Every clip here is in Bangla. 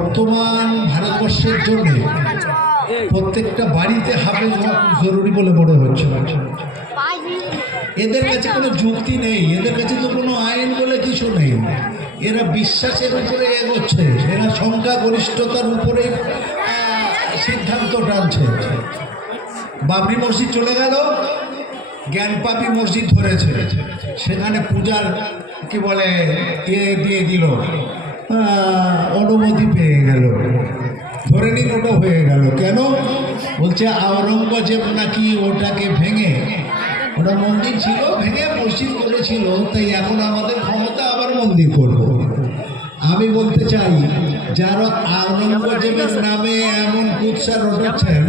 বর্তমান ভারতবর্ষের জন্য প্রত্যেকটা বাড়িতে হাফেজ হওয়া জরুরি বলে মনে হচ্ছে। এদের কাছে কোনো যুক্তি নেই, এদের কাছে তো কোনো আইন বলে কিছু নেই। এরা বিশ্বাসের উপরে এগোচ্ছে, এরা সংখ্যাগরিষ্ঠতার উপরে সিদ্ধান্ত টানছে। বাবরি মসজিদ চলে গেল, জ্ঞানপাপী মসজিদ ধরেছে, সেখানে পূজার কি বলে দিয়ে দিল, অনুমতি পেয়ে গেল, ধরে নিন ওটা হয়ে গেল। কেন? বলছে আওরঙ্গজেব নাকি ওটাকে ভেঙে, ওটা মন্দির ছিল ভেঙে মসজিদ করেছিল, তাই এখন আমাদের ক্ষমতা আবার মন্দির করব। আমি বলতে চাই, যারা আওরঙ্গজেবের নামে এমন কুৎসা রটাচ্ছেন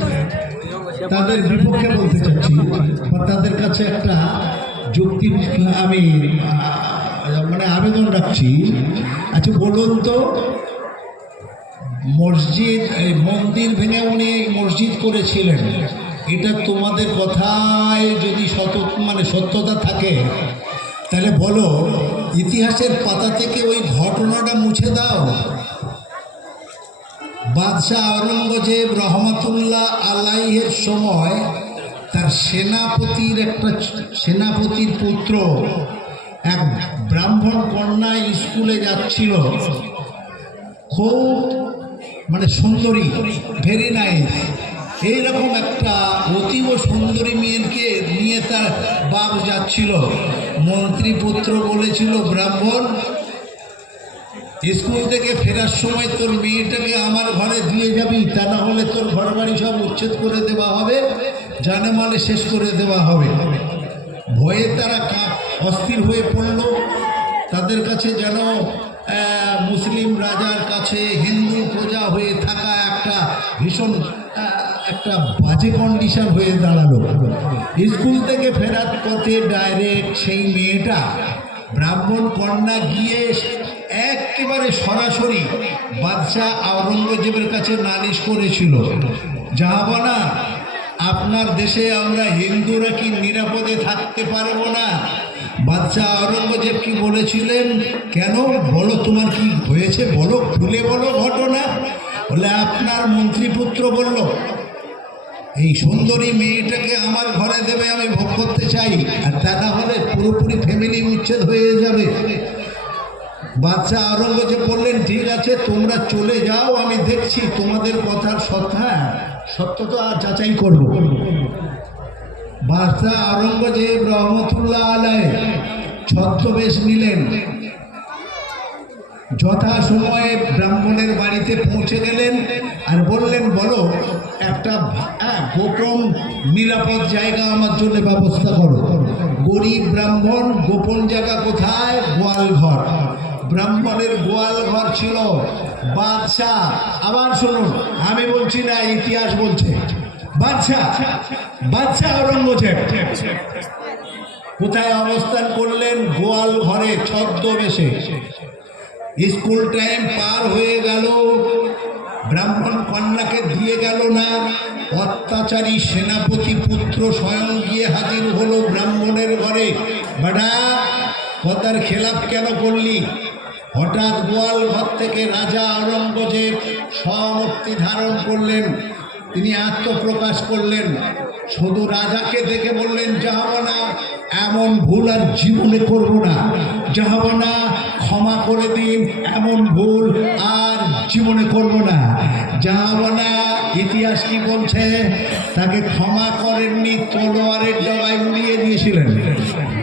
তাদের বিপক্ষে বলতে চাচ্ছি, বা তাদের কাছে একটা যুক্তি আমি আবেদন রাখছি। আচ্ছা বলুন তো, মসজিদ মন্দির ভেঙে উনি মসজিদ করেছিলেন, এটা তোমাদের কথায় যদি সত্যতা থাকে, তাহলে বলো ইতিহাসের পাতা থেকে ওই ঘটনাটা মুছে দাও। বাদশাহ আওরঙ্গজেব রহমতুল্লাহ আলাইহের সময় তার সেনাপতির পুত্র এক ব্রাহ্মণ কন্যা স্কুলে যাচ্ছিল, খুব সুন্দরী, ভেরি নাইস, এইরকম একটা অতীব সুন্দরী মেয়েকে নিয়ে তার বাপ যাচ্ছিল। মন্ত্রীপুত্র বলেছিল, ব্রাহ্মণ, স্কুল থেকে ফেরার সময় তোর মেয়েটাকে আমার ঘরে দিয়ে যাবি, তা না হলে তোর ঘর বাড়ি সব উচ্ছেদ করে দেওয়া হবে, জানেমালে শেষ করে দেওয়া হবে। ভয়ে তারা অস্থির হয়ে পড়ল। তাদের কাছে যেন মুসলিম রাজার কাছে হিন্দু প্রজা হয়ে থাকা একটা ভীষণ একটা বাজে কন্ডিশন হয়ে দাঁড়ালো। স্কুল থেকে ফেরার পথে ডাইরেক্ট সেই মেয়েটা, ব্রাহ্মণ কন্যা, গিয়ে একেবারে সরাসরি বাদশাহ আওরঙ্গজেবের কাছে নালিশ করেছিল, জাহাপনা, আপনার দেশে আমরা হিন্দুরা কি নিরাপদে থাকতে পারবো না? বাদশাহ আওরঙ্গজেব কি বলেছিলেন? কেন বলো, তোমার কি হয়েছে বলো, খুলে বলো ঘটনা। বলে, আপনার মন্ত্রীপুত্র বলল এই সুন্দরী মেয়েটাকে আমার ঘরে দেবে, আমি ভোগ করতে চাই, আর তা না হলে পুরোপুরি ফ্যামিলি উচ্ছেদ হয়ে যাবে। বাদশাহ আওরঙ্গজেব বললেন, ঠিক আছে, তোমরা চলে যাও, আমি দেখছি তোমাদের কথার সত্যতা আর যাচাই করব। বাদশাহ আওরঙ্গজেব রহমতুল্লাহ আলাইহ ছদ্মবেশ নিলেন, যথাসময়ে ব্রাহ্মণের বাড়িতে পৌঁছে গেলেন আর বললেন, বলো একটা গোপন নিরাপদ জায়গা আমার জন্য ব্যবস্থা করো। গরিব ব্রাহ্মণ, গোপন জায়গা কোথায়? গোয়াল ঘর। ব্রাহ্মণের গোয়াল ঘর ছিল। বাদশাহ, আবার শুনুন, আমি বলছি না, ইতিহাস বলছে, বাদশাহ আওরঙ্গজেব কোথায় অবস্থান করলেন? গোয়াল ঘরে ছদ্মবেশে। স্কুল টাইম পার হয়ে গেল, ব্রাহ্মণ কন্যাকে দিয়ে গেল না। অত্যাচারী সেনাপতি পুত্র স্বয়ং গিয়ে হাজির হলো ব্রাহ্মণের ঘরে। বেটা, কথার খেলাপ কেন করলি? হঠাৎ গোয়াল ঘর থেকে রাজা আওরঙ্গজেব স্বমূর্তি ধারণ করলেন, তিনি আত্মপ্রকাশ করলেন। শুধু রাজাকে দেখে বললেন, জাহাপনা, এমন ভুল আর জীবনে করব না, জাহাপনা ক্ষমা করে দিন, এমন ভুল আর জীবনে করব না। জাহাপনা, ইতিহাস কি বলছে? তাকে ক্ষমা করেননি, তলোয়ারের ডগায় উড়িয়ে দিয়েছিলেন।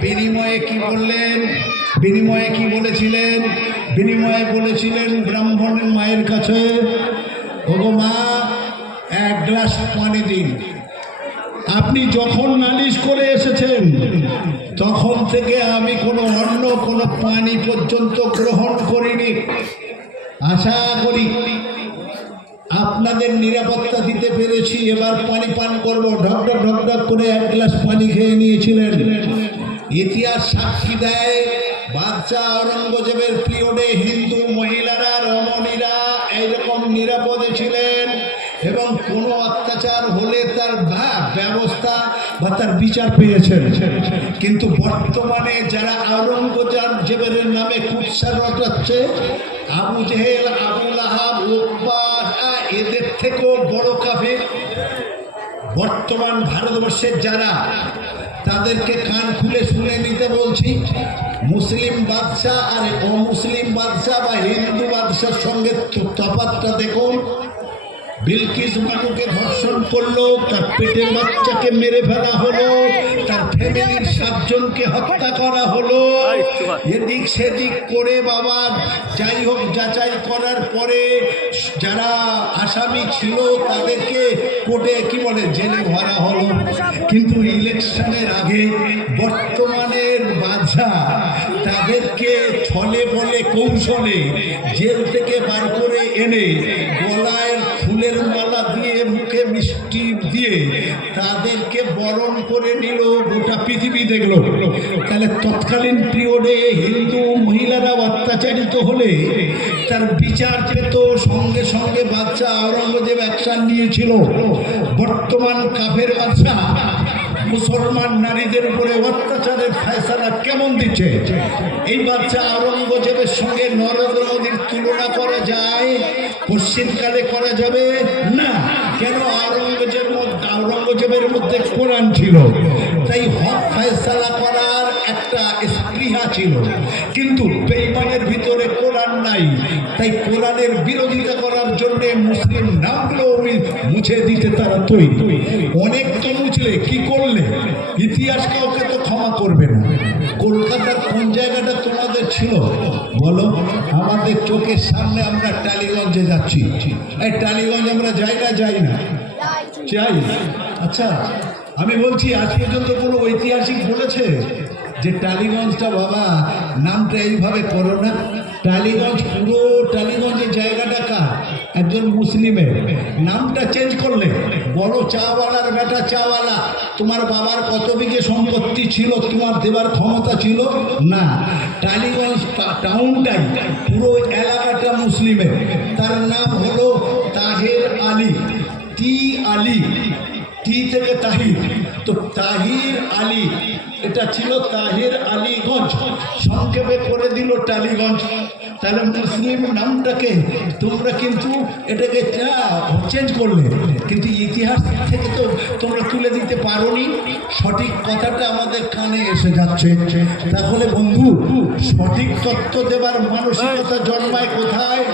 বিনিময়ে কি বললেন? বিনিময়ে কি বলেছিলেন? বিনিময়ে বলেছিলেন ব্রাহ্মণের মায়ের কাছে, ওগো মা, এক গ্লাস পানি দিন। আপনি যখন নালিশ করে এসেছেন তখন থেকে আমি কোনো অন্য কোনো পানি পর্যন্ত গ্রহণ করিনি। আশা করি আপনাদের নিরাপত্তা দিতে পেরেছি, এবার পানি পান করব। ঢকঢক ঢকঢক করে এক গ্লাস পানি খেয়ে নিয়েছিলেন। ইতিহাস সাক্ষী দেয়, বাদশাহ আওরঙ্গজেবের পিরিয়ডে হিন্দু মহিলারা, রমণীরা এইরকম নিরাপদে ছিলেন এবং কোনো অত্যাচার হলে তার ব্যবস্থা বা তার বিচার পেয়েছেন। কিন্তু বর্তমানে যারা আওরঙ্গজেবের নামে কুৎসা রটাচ্ছে, আবু জেহেল, আবু লাহাব, এদের থেকেও বড় কাফের বর্তমান ভারতবর্ষের যারা, তাদেরকে কান খুলে শুনে নিতে বলছি। মুসলিম বাদশাহ আর অমুসলিম বাদশাহ বা হিন্দু বাদশার সঙ্গে তফাৎটা দেখুন। বিলকিস বানুকে ধর্ষণ করলো, তার পেটের বাচ্চাকে মেরে ফেলা হলো, তার ফ্যামিলির 7 জনকে হত্যা করা হলো। এদিক সেদিক করে বাবা যাই হোক যাচাই করার পরে যারা আসামি ছিল তাদেরকে কোর্টে কি বলে জেলে ভরা হলো। কিন্তু ইলেকশনের আগে বর্তমানের বাদশা তাদেরকে ছলে বলে কৌশলে জেল থেকে বার করে এনে গলায় ফুলের মালা দিয়ে মুখে মিষ্টি দিয়ে তাদেরকে বরণ করে নিল, গোটা পৃথিবী দেখল। তাহলে তৎকালীন পিরিয়ডে হিন্দু মহিলারা অত্যাচারিত হলে তার বিচার পেত, সঙ্গে সঙ্গে বাদশা আওরঙ্গজেব অ্যাকশন নিয়েছিল। বর্তমান কাফের বাদশা মুসলমান নারীদের উপরে অত্যাচারের ফয়সালা কেমন দিচ্ছে? এই বাদশা আওরঙ্গজেবের সঙ্গে নরেন্দ্র মোদীর তুলনা করা যায়? পশ্চিমকালে করা যাবে না। কেন? আওরঙ্গজেবের মধ্যে কোরআন ছিল, তাই হক ফয়সালা করার একটা স্পৃহা ছিল। কিন্তু বেঈমানের ভিতরে কোরআন নাই, তাই কোরআনের বিরোধিতা করার জন্য মুসলিম নামগুলো মুছে দিতে তারা তৈরি। অনেক তো মুছলে, কি করলে? ইতিহাস কাউকে তো ক্ষমা করবে না। কলকাতার কোন জায়গাটা তোমাদের ছিল বলো? আমাদের চোখের সামনে আমরা টালিগঞ্জে যাচ্ছি। এই টালিগঞ্জ আমরা যাই না যাই? আচ্ছা, আমি বলছি আজ পর্যন্ত কোনো ঐতিহাসিক বলেছে যে টালিগঞ্জটা বাবা নামটা এইভাবে করো না? টালিগঞ্জ, পুরো টালিগঞ্জের জায়গাটা কার? একজন মুসলিমের। নামটা চেঞ্জ করলে বড় চাওয়ালার বেটা চাওয়ালা। তোমার বাবার কত বিঘে সম্পত্তি ছিল, তোমার দেবার ক্ষমতা ছিল না। টালিগঞ্জ টাউনটাই, পুরো এলাকাটা মুসলিমের। তার নাম হলো তাহের আলী, টি আলী, টি থেকে তাহির, তো তাহির আলী, এটা ছিল তাহির আলীগঞ্জ, সংক্ষেপে করে দিল টালিগঞ্জ। তাহলে মুসলিম নামটাকে তোমরা কিন্তু এটাকে চেঞ্জ করলে, কিন্তু ইতিহাস থেকে তো তোমরা তুলে দিতে পারোনি। সঠিক কথাটা আমাদের কানে এসে যাচ্ছে। তাহলে বন্ধু, সঠিক তথ্য দেবার মানসিকতা জন্মায় কোথায়?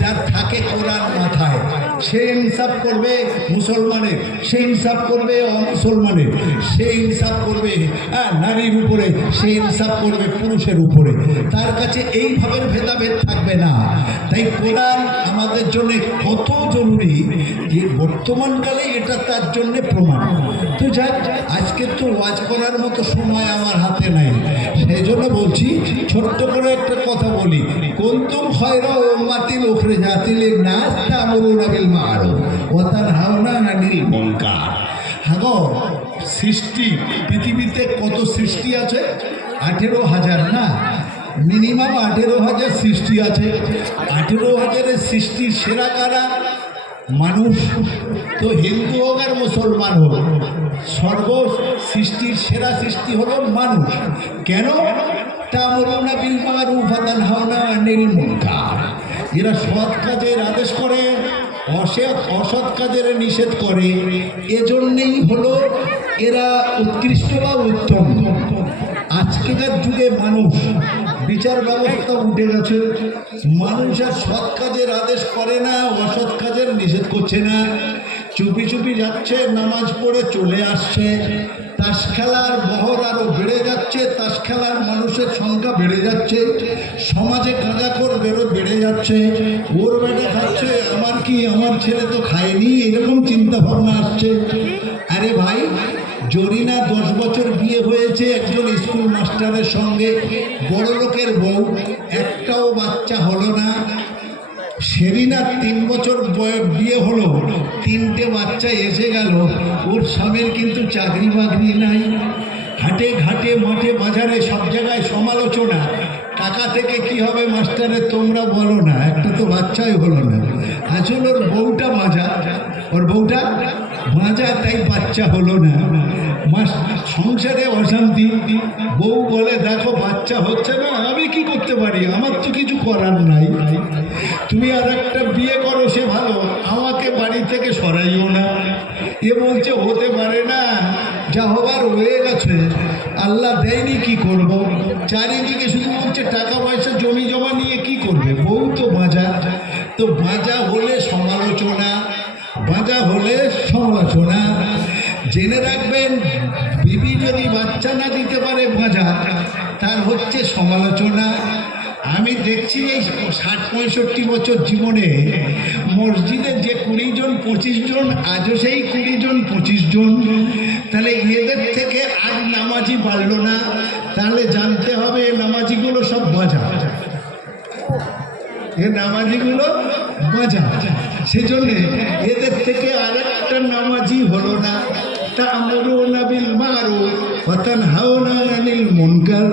যার থাকে কোরআন মাথায়, সে ইনসাফ করবে মুসলমানের, সে ইনসাফ করবে অমুসলমানের, সে ইনসাফ করবে নারীর উপরে, সে ইনসাফ করবে পুরুষের উপরে। তার কাছে এইভাবে ভেদাভেদ থাকবে না। তাই কোরআন আমাদের জন্য কত জরুরি, যে বর্তমানকালে এটা তার জন্য প্রমাণ। তো যাক, আজকে তো ওয়াজ করার মতো সময় আমার হাতে নাই, সেই জন্য বলছি ছোট্ট করে একটা কথা বলি। কুনতুম খায়রা উম্মাতিন উখরিজাত লিন-নাস তা'মুরুনা বিল মা'রুফ ওয়া তানহাউনা আনিল মুনকার। হাগো, সৃষ্টি পৃথিবীতে কত সৃষ্টি আছে? 18,000 না? মিনিমাম 18,000 সৃষ্টি আছে। 18,000-এর সৃষ্টির সেরা কারা? মানুষ। তো হিন্দু হোক আর মুসলমান হোক, সর্ব সৃষ্টির সেরা সৃষ্টি হলো মানুষ। কেন? তা'মুরুনা বিল মা'রুফ ওয়া তানহাউনা আনিল মুনকার। এরা সৎ কাজের আদেশ করে, অসৎ কাজের নিষেধ করে। এজন্যই হলো এরা উৎকৃষ্ট বা উত্তম। আজকের যুগে মানুষ, বিচার ব্যবস্থা উঠে গেছে, মানুষ আর সৎ কাজের আদেশ করে না, অসৎ কাজের নিষেধ করছে না। চুপি চুপি যাচ্ছে, নামাজ পড়ে চলে আসছে। তাস খেলার বহর আরও বেড়ে যাচ্ছে, তাস খেলার মানুষের সংখ্যা বেড়ে যাচ্ছে, সমাজে গাঁজাখোর বেড়ে যাচ্ছে। ওর বেটা খাচ্ছে, আমার কি, আমার ছেলে তো খায়নি, এরকম চিন্তা ভাবনা আসছে। আরে ভাই, জরিনা 10 বছর বিয়ে হয়েছে একজন স্কুল মাস্টারের সঙ্গে, বড় লোকের বউ, একটাও বাচ্চা হলো না। সেরিনা 3 বছর বিয়ে হলো, 3টে বাচ্চা এসে গেল। ওর স্বামীর কিন্তু চাকরি বাকরি নাই। হাটে ঘাটে মাঠে বাজারে সব জায়গায় সমালোচনা। টাকা থেকে কি হবে মাস্টারের, তোমরা বলো না, একটা তো বাচ্চাই হলো না। আসলে ওর বউটা মাজা, ওর বউটা মাজা, তাই বাচ্চা হলো না। সংসারে অশান্তি। বউ বলে, দেখো বাচ্চা হচ্ছে না, আমি কি করতে পারি, আমার তো কিছু করার নাই। তুমি আর একটা বিয়ে করো, সে ভালো, আমার সরাইও না। এ বলছে হতে পারে না, যা হবার হয়ে গেছে, আল্লাহ দেয়নি, কি করব। চারিদিকে শুধু বলছে টাকা পয়সা জমি জমা নিয়ে কি করবে, বউ তো বাঁচা। তো বাঁচা হলে সমালোচনা, বাঁচা হলে সমালোচনা। জেনে রাখবেন, বিবি যদি বাচ্চা না দিতে পারে বাঁচা, তার হচ্ছে সমালোচনা। আমি দেখছি এই 60-65 বছর জীবনে মসজিদের যে 20 জন 25 জন, আজও সেই 20 জন 25 জন। তাহলে এদের থেকে আজ নামাজি বাড়লো না, তাহলে জানতে হবে এ নামাজিগুলো সব বাজা, এ নামাজিগুলো বাজা। সেজন্যে এদের থেকে আরেকটা নামাজি হলো না। তা'মুরুনা বিল মা'রুফ ওয়া তানহাউনা আনিল মুনকার।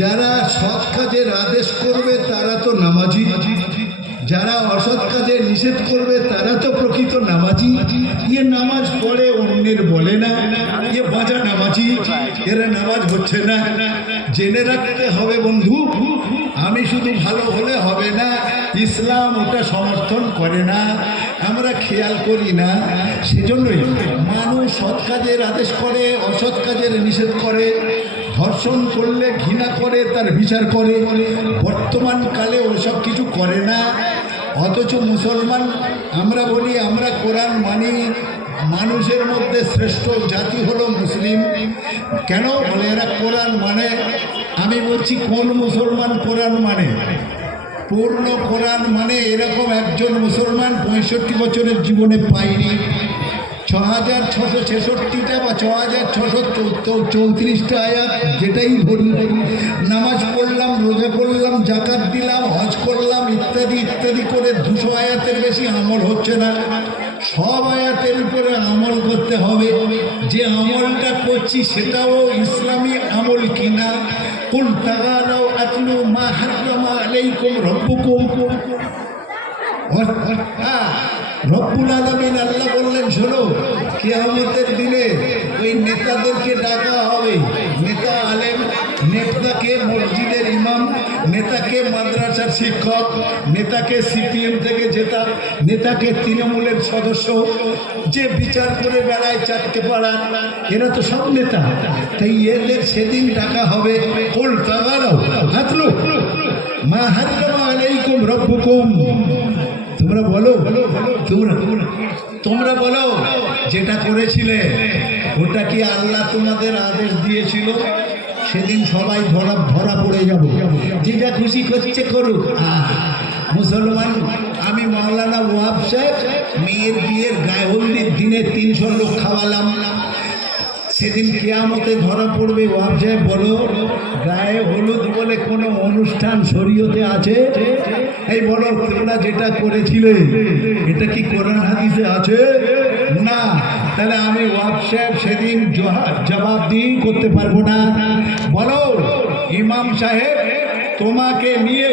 যারা সৎ কাজের আদেশ করবে তারা তো নামাজি, যারা অসৎ কাজে নিষেধ করবে তারা তো প্রকৃত নামাজি। ইয়ে নামাজ পড়ে অন্যের বলে না, ইয়ে বাজা নামাজি, এরা নামাজ হচ্ছে না। জেনে রাখতে হবে বন্ধু, আমি শুধু ভালো হলে হবে না, ইসলাম ওটা সমর্থন করে না, আমরা খেয়াল করি না। সেজন্যই মানুষ সৎ কাজের আদেশ করে, অসৎ কাজের নিষেধ করে, ধর্ষণ করলে ঘৃণা করে, তার বিচার করে। বর্তমান কালে ওসব কিছু করে না। অথচ মুসলমান আমরা বলি আমরা কোরআন মানি, মানুষের মধ্যে শ্রেষ্ঠ জাতি হলো মুসলিম। কেন বলে এরা কোরআন মানে? আমি বলছি কোন মুসলমান কোরআন মানে? পূর্ণ কোরআন মানে এরকম একজন মুসলমান 65 বছরের জীবনে পাইনি। 6666টা বা 6634টা আয়াত, যেটাই ধরি, নামাজ পড়লাম, রোজা করলাম, জাকাত দিলাম, হজ করলাম, ইত্যাদি ইত্যাদি করে 200 আয়াতের বেশি আমল হচ্ছে না। সব আয়াতের উপরে আমল করতে হবে। যে আমলটা করছি সেটাও ইসলামী আমল কিনা। কুল তাআলাউ আতলু মা হাররামা আলাইকুম রাব্বুকুম। রব্বুল আলামিন আল্লাহ বললেন, শোনো, কিয়ামতের দিনে ওই নেতাদেরকে ডাকা হবে। নেতা আলেম, নেতাকে মসজিদের ইমাম, নেতাকে মাদ্রাসার শিক্ষক, নেতাকে সিপিএম থেকে জেতা, নেতাকে তৃণমূলের সদস্য, যে বিচার করে বেড়ায় 4টে পাড়া, এরা তো সব নেতা। তাই এদের সেদিন ডাকা হবে। কুল তাআলাউ আতলু মা হাররামা আলাইকুম রাব্বুকুম। তোমরা বলো, তোমরা বলো যেটা করেছিলে ওটা কি আল্লাহ তোমাদের আদেশ দিয়েছিল? সেদিন সবাই ধরা পড়ে যাব। যেটা খুশি করছে করুক। মুসলমান, আমি মাওলানা ওয়াহাব সাহেব মেয়ের বিয়ের গায়ে হলদির দিনে 300 লোক খাওয়ালাম। সেদিন কিয়ামতে ধরা পড়বে। ওয়াহাব সাহেব বলো, গায়ে হলুদ বলে কোনো অনুষ্ঠান শরীয়তে আছে? এই বলো, তোমরা যেটা করেছিলে এটা কি কোরআন হাদিসে আছে? না। তাহলে আমি ওয়াহাব সাহেব সেদিন জবাবদিহি করতে পারবো না। বলো ইমাম সাহেব তোমাকে নিয়ে,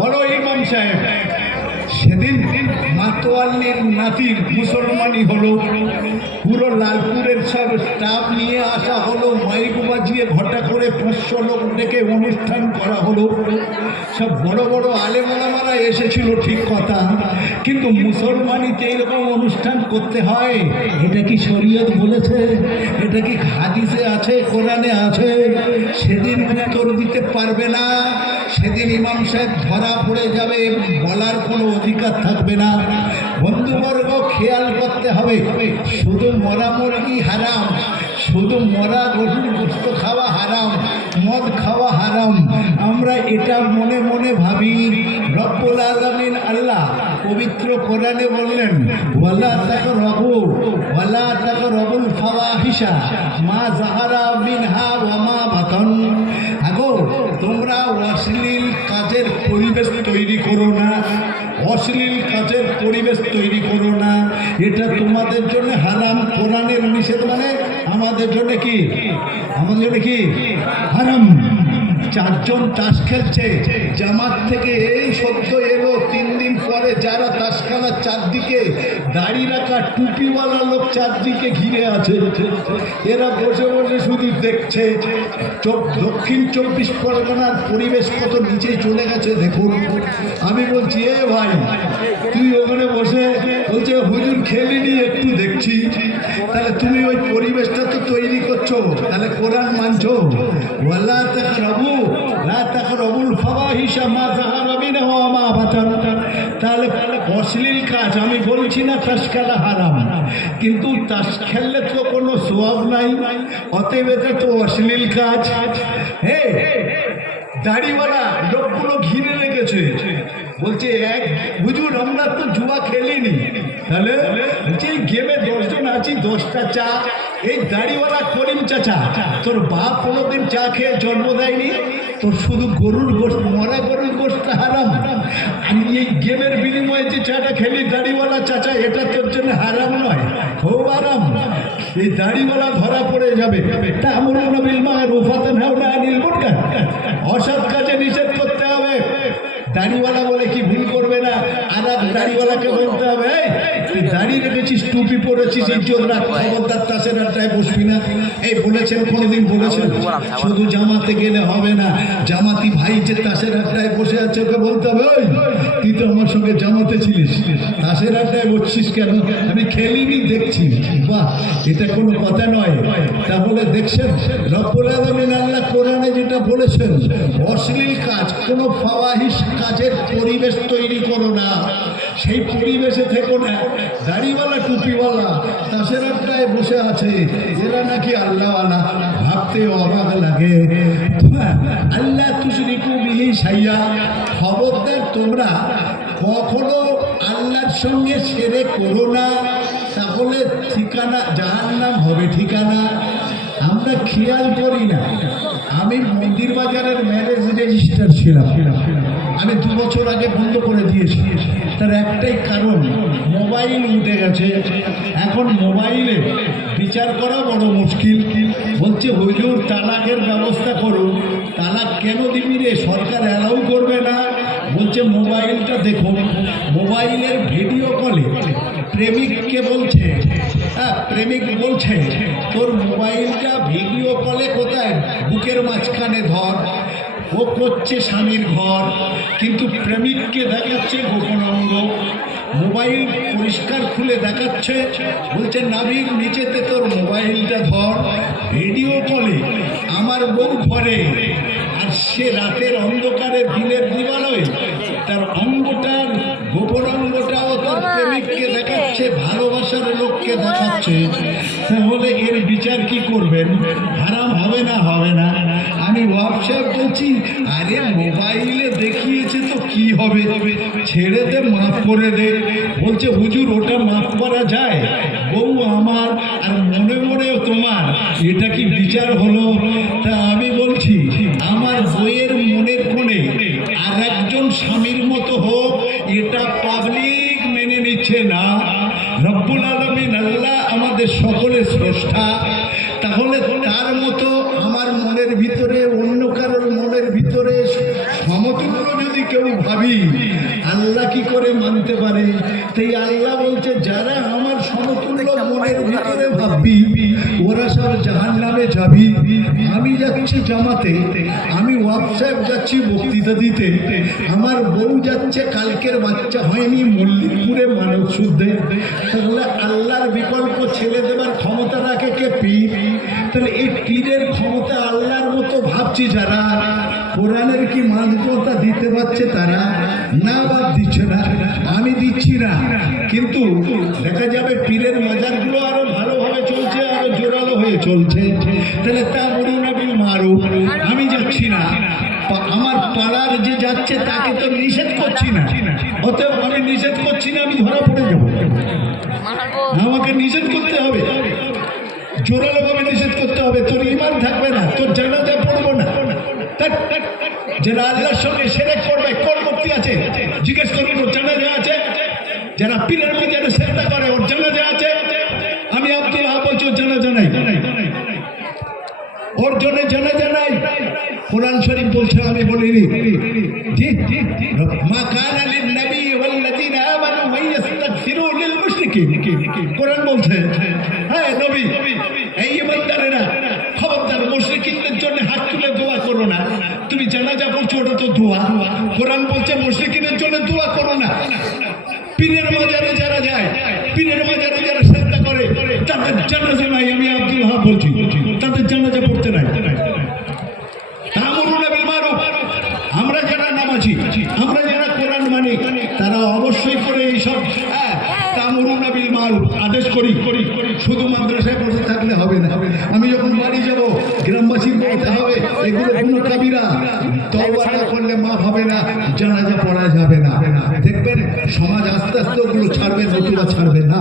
বলো ইমাম সাহেব সেদিন মাতোয়াল্লির নাতির মুসলমানি হলো, পুরো লালপুরের সব স্টাফ নিয়ে আসা হলো, মাইক বাজিয়ে ঘটা করে 500 লোক ডেকে অনুষ্ঠান করা হলো। সব বড় বড় আলেম ওলামারা এসেছিল, ঠিক কথা, কিন্তু মুসলমানিতে এরকম অনুষ্ঠান করতে হয়? এটা কি শরীয়ত বলেছে? এটা কি হাদিসে আছে, কোরআনে আছে? সেদিন উত্তর দিতে পারবে না। সেদিন ইমাম সাহেব ধরা পড়ে যাবে, বলার কোনো অধিকার থাকবে না। বন্ধুবর্গ, খেয়াল করতে হবে, শুধু মরা মুরগি হারাম, শুধু মরা গরুর গোশত খাওয়া হারাম, মদ খাওয়া হারাম, আমরা এটা মনে মনে ভাবি। রব্বুল আলামিন আল্লাহ পবিত্র কোরআনে বললেন, ওয়ালা তাকরাবুল ফাওয়াহিশা মা যাহারা মিনহা ওয়া মা বাতান। আগো তোমরা অশ্লীল কাজের পরিবেশ তৈরি করো না, অশ্লীল কাজের পরিবেশ তৈরি করো না, এটা তোমাদের জন্য হারাম। কোরআনের নিষেধ মানে আমাদের জন্য কি? আমাদের জন্য কি হারাম। 4 জন তাস খেলছে, জামাত থেকে এই সত্য এলো, 3 দিন পরে যারা তাস খেলার চারদিকে দাড়ি রাখা টুপিওয়ালা লোক চারদিকে ঘিরে আছে, এরা বসে বসে শুধু দেখছে। দক্ষিণ 24 পরগনার পরিবেশ কত নিচে চলে গেছে দেখুন। আমি বলছি এ ভাই তুই ওখানে বসে বলছে হুজুর খেলিনি একটু দেখছি, তাহলে তুমি ওই পরিবেশটা তো তৈরি করছো, তাহলে কোরআন মানছো? ওয়ালা তাকরাবু লা তাকরাবুল ফাওয়াহিশা মা যাহারা মিনহু ওয়া মা বাতান। তাহলে অশ্লীল কাজ, আমি বলছি না তাস খেলা হারাম, কিন্তু তাস খেললে তো কোনো সওয়াব নাই, অতএব এটা তো অশ্লীল কাজ। হে দাড়িওয়ালা লোকগুলো ঘিরে রেখেছে, বলছে এক হুজুর আমরা তো জুয়া খেলিনি, তাহলে বলছে এই গেমে 10 জন আছি 10টা চা। এই দাড়িওয়ালা করিম চাচা, তোর বাপ কোনোদিন চা খেয়ে জন্ম দেয়নি, তোর শুধু গরুর গোশত, মরা গরুর গোশতটা হারাম, আর এই গেমের বিনিময়ে যে চাটা খেলি দাড়িওয়ালা চাচা, এটা তোর জন্য হারাম নয়, খুব আরাম। এই দাড়িওয়ালা ধরা পড়ে যাবে। তা'মুরুনা বিল মা'রুফ ওয়া তানহাউনা আনিল মুনকার, অসৎ কাজে নিষেধ করতে হবে। দাড়িওয়ালা বলে কি ভুল করবে না, আর এক দাড়িওয়ালাকে বলতে হবে তুই দাড়ি রেখেছিস, টুপি পরেছিস, ইজ্জত রাখ, খবরদার তাসের আড্ডায় বসবি না। এই বলেছেন, কোনোদিন বলেছেন? শুধু জামাতে গেলে হবে না, জামাতি ভাই যে তাসের আড্ডায় বসে আছে ওকে বলতে হবে ওই তুই তো আমার সঙ্গে জামাতে ছিলিস, তাসের আড্ডায় বসছিস কেন? আমি খেলিনি দেখছি। বাহ, এটা কোনো কথা নয়। তাহলে দেখছেন রব্বুল আলামিন আল্লাহ কোরআনে যেটা বলেছেন, অশ্লীল কাজ, কোনো ফাওয়াহিশ কাজের পরিবেশ তৈরি করো না, সেই পরিবেশে থেকো না। দাড়িওয়ালা টুপিওয়ালা তাসের আড্ডায় বসে আছে, এরা নাকি আল্লাহওয়ালা, ভাবতে অবাক লাগে। আল্লাহ তুশরিকু বিহি শাইআ, খবরদার তোমরা কখনো আল্লাহর সঙ্গে শিরক করো না, তাহলে ঠিকানা জাহান্নাম হবে ঠিকানা। আমরা খেয়াল করি না। আমি মন্দির বাজারের ম্যারেজ রেজিস্টার ছিলাম, আমি 2 বছর আগে বন্ধ করে দিয়েছি। তার একটাই কারণ, মোবাইল উঠে গেছে, এখন মোবাইলে বিচার করা বড় মুশকিল। বলছে হুজুর তালাকের ব্যবস্থা করুন। তালাক কেন দিবি রে, সরকার অ্যালাউ করবে না। বলছে মোবাইলটা দেখুন, মোবাইলের ভিডিও কলে প্রেমিককে বলছে, প্রেমিক বলছে তোর মোবাইলটা ভিডিও কলে কোথায়, বুকের মাঝখানে ধর। ও করছে স্বামীর ঘর, কিন্তু প্রেমিককে দেখাচ্ছে গোপন অঙ্গ। মোবাইল পরিষ্কার খুলে দেখাচ্ছে, বলছে নাভির নিচেতে তোর মোবাইলটা ধর। ভিডিও কলে আমার বউ ধরে, আর সে রাতের অন্ধকারে দিনের দিবালয় তার অঙ্গটার গোপন অঙ্গটাও তার প্রেমিককে দেখাচ্ছে, ভালোবাসার লোককে দেখাচ্ছে। তাহলে এর বিচার কি করবেন? হারাম হবে না? হবে না। আমি হোয়াটসঅ্যাপ বলছি, আরে মোবাইলে দেখিয়েছে তো কি হবে, ছেড়ে দে, মাফ করে দে। বলছে হুজুর ওটা মাফ করা যায়, বউ আমার আর মনে মনেও তোমার, এটা কি বিচার হলো? তা আমি বলছি আমার বইয়ের মনের কোণে আর একজন স্বামীর মতো হোক, এটা পাবলিক মেনে নিচ্ছে না। রব্বুল আলামিন আল্লাহ আমাদের সকলের স্রষ্টা, তাহলে তার মতো আমার মনের ভিতরে অন্য কারোর মনের ভিতরে সমতুল্য যদি কেউ ভাবি, আল্লাহ কি করে মানতে পারে? তাই আল্লাহ বলছে যারা আমার সমতুল্য মনের ভিতরে ভাববি ওরা সব জাহান্নামে যাবি। আমি যাচ্ছি জামাতে, আমি হোয়াটসঅ্যাপ যাচ্ছি বক্তৃতা দিতে, আমার বউ যাচ্ছে কালকের বাচ্চা হয়নি মল্লিকপুরে মানব শুদ্ধে। তাহলে আল্লাহর বিকল্প ছেড়ে দেবার ক্ষমতা রাখে কে? পীর। তাহলে এই পীরের ক্ষমতা আল্লাহর মতো ভাবছি যারা, কোরআনের কি মান্যতা দিতে পারছে তারা? না, বাদ দিচ্ছে না, আমি দিচ্ছি না। কিন্তু দেখা যাবে পীরের মাজারগুলো আরো ভালোভাবে চলছে, আরো জোরালো হয়ে চলছে। তাহলে তা'মুরুনা বিল মা'রুফ, আমি যাচ্ছি না, আমার পাড়ার যে যাচ্ছে তাকে তো নিষেধ করছি না, অতএব আমি নিষেধ করছি না, আমি ধরা পড়ে যাব। আমাকে নিষেধ করতে হবে, জোরালো ভাবে নিষেধ করতে হবে। তোর ঈমান থাকবে না, তোর জানাজা পড়বো না। যারা আল্লাহর সঙ্গে শিরক করবে, কোন মুক্তি আছে জিজ্ঞেস করবেন, ওর জানাজা আছে? যারা পীরের মাজারে সেজদা করে, ওর জানাজা আছে? আমি আব্দুল ওয়াহাব বলছি ওর জানাজা নাই, ওর জন্য জানাজা নাই। কোরআন শরীফ বলছে, আমি বলিনি। মা কানা লিন নবী ওয়াল্লাযীনা আমানু ওয়া ইস্তাগফিরু লিল মুশরিকিন বলছে, হ্যাঁ নবী, এই ইমানদারেরা খবরদার মুশরিকিনদের জন্য হাত তুলে দোয়া করো না। তুমি জানাজা পড়ছো, ওটা তো দোয়া। কোরআন বলছে মুশরিকিনের জন্য দোয়া করো না। পীরের মাজারে যারা যায়, পীরের মাজারে যারা শ্রদ্ধা করে, তাদের জানাজা নাই। আমি আব্দুল ওয়াহাব বলছি, তাদের জানাজা পড়তে নাই। তা'মুরুনা বিল মারুফ, আমরা যারা নামাজি, আমরা যারা কোরআন মানি, তারা অবশ্যই করে এইসব তা'মুরুনা বিল মারুফ আদেশ করি। শুধু মাদ্রাসায় বসে থাকলে হবে না। আমি যখন বাড়ি যাব, গ্রামবাসীর বলতে হবে এগুলো কোনো কাবিরা, তওবা না করলে মাফ হবে না, জানাজা পড়া যাবে না। দেখবেন সমাজ আস্তে আস্তে ওগুলো ছাড়বে, নতুবা ছাড়বে না।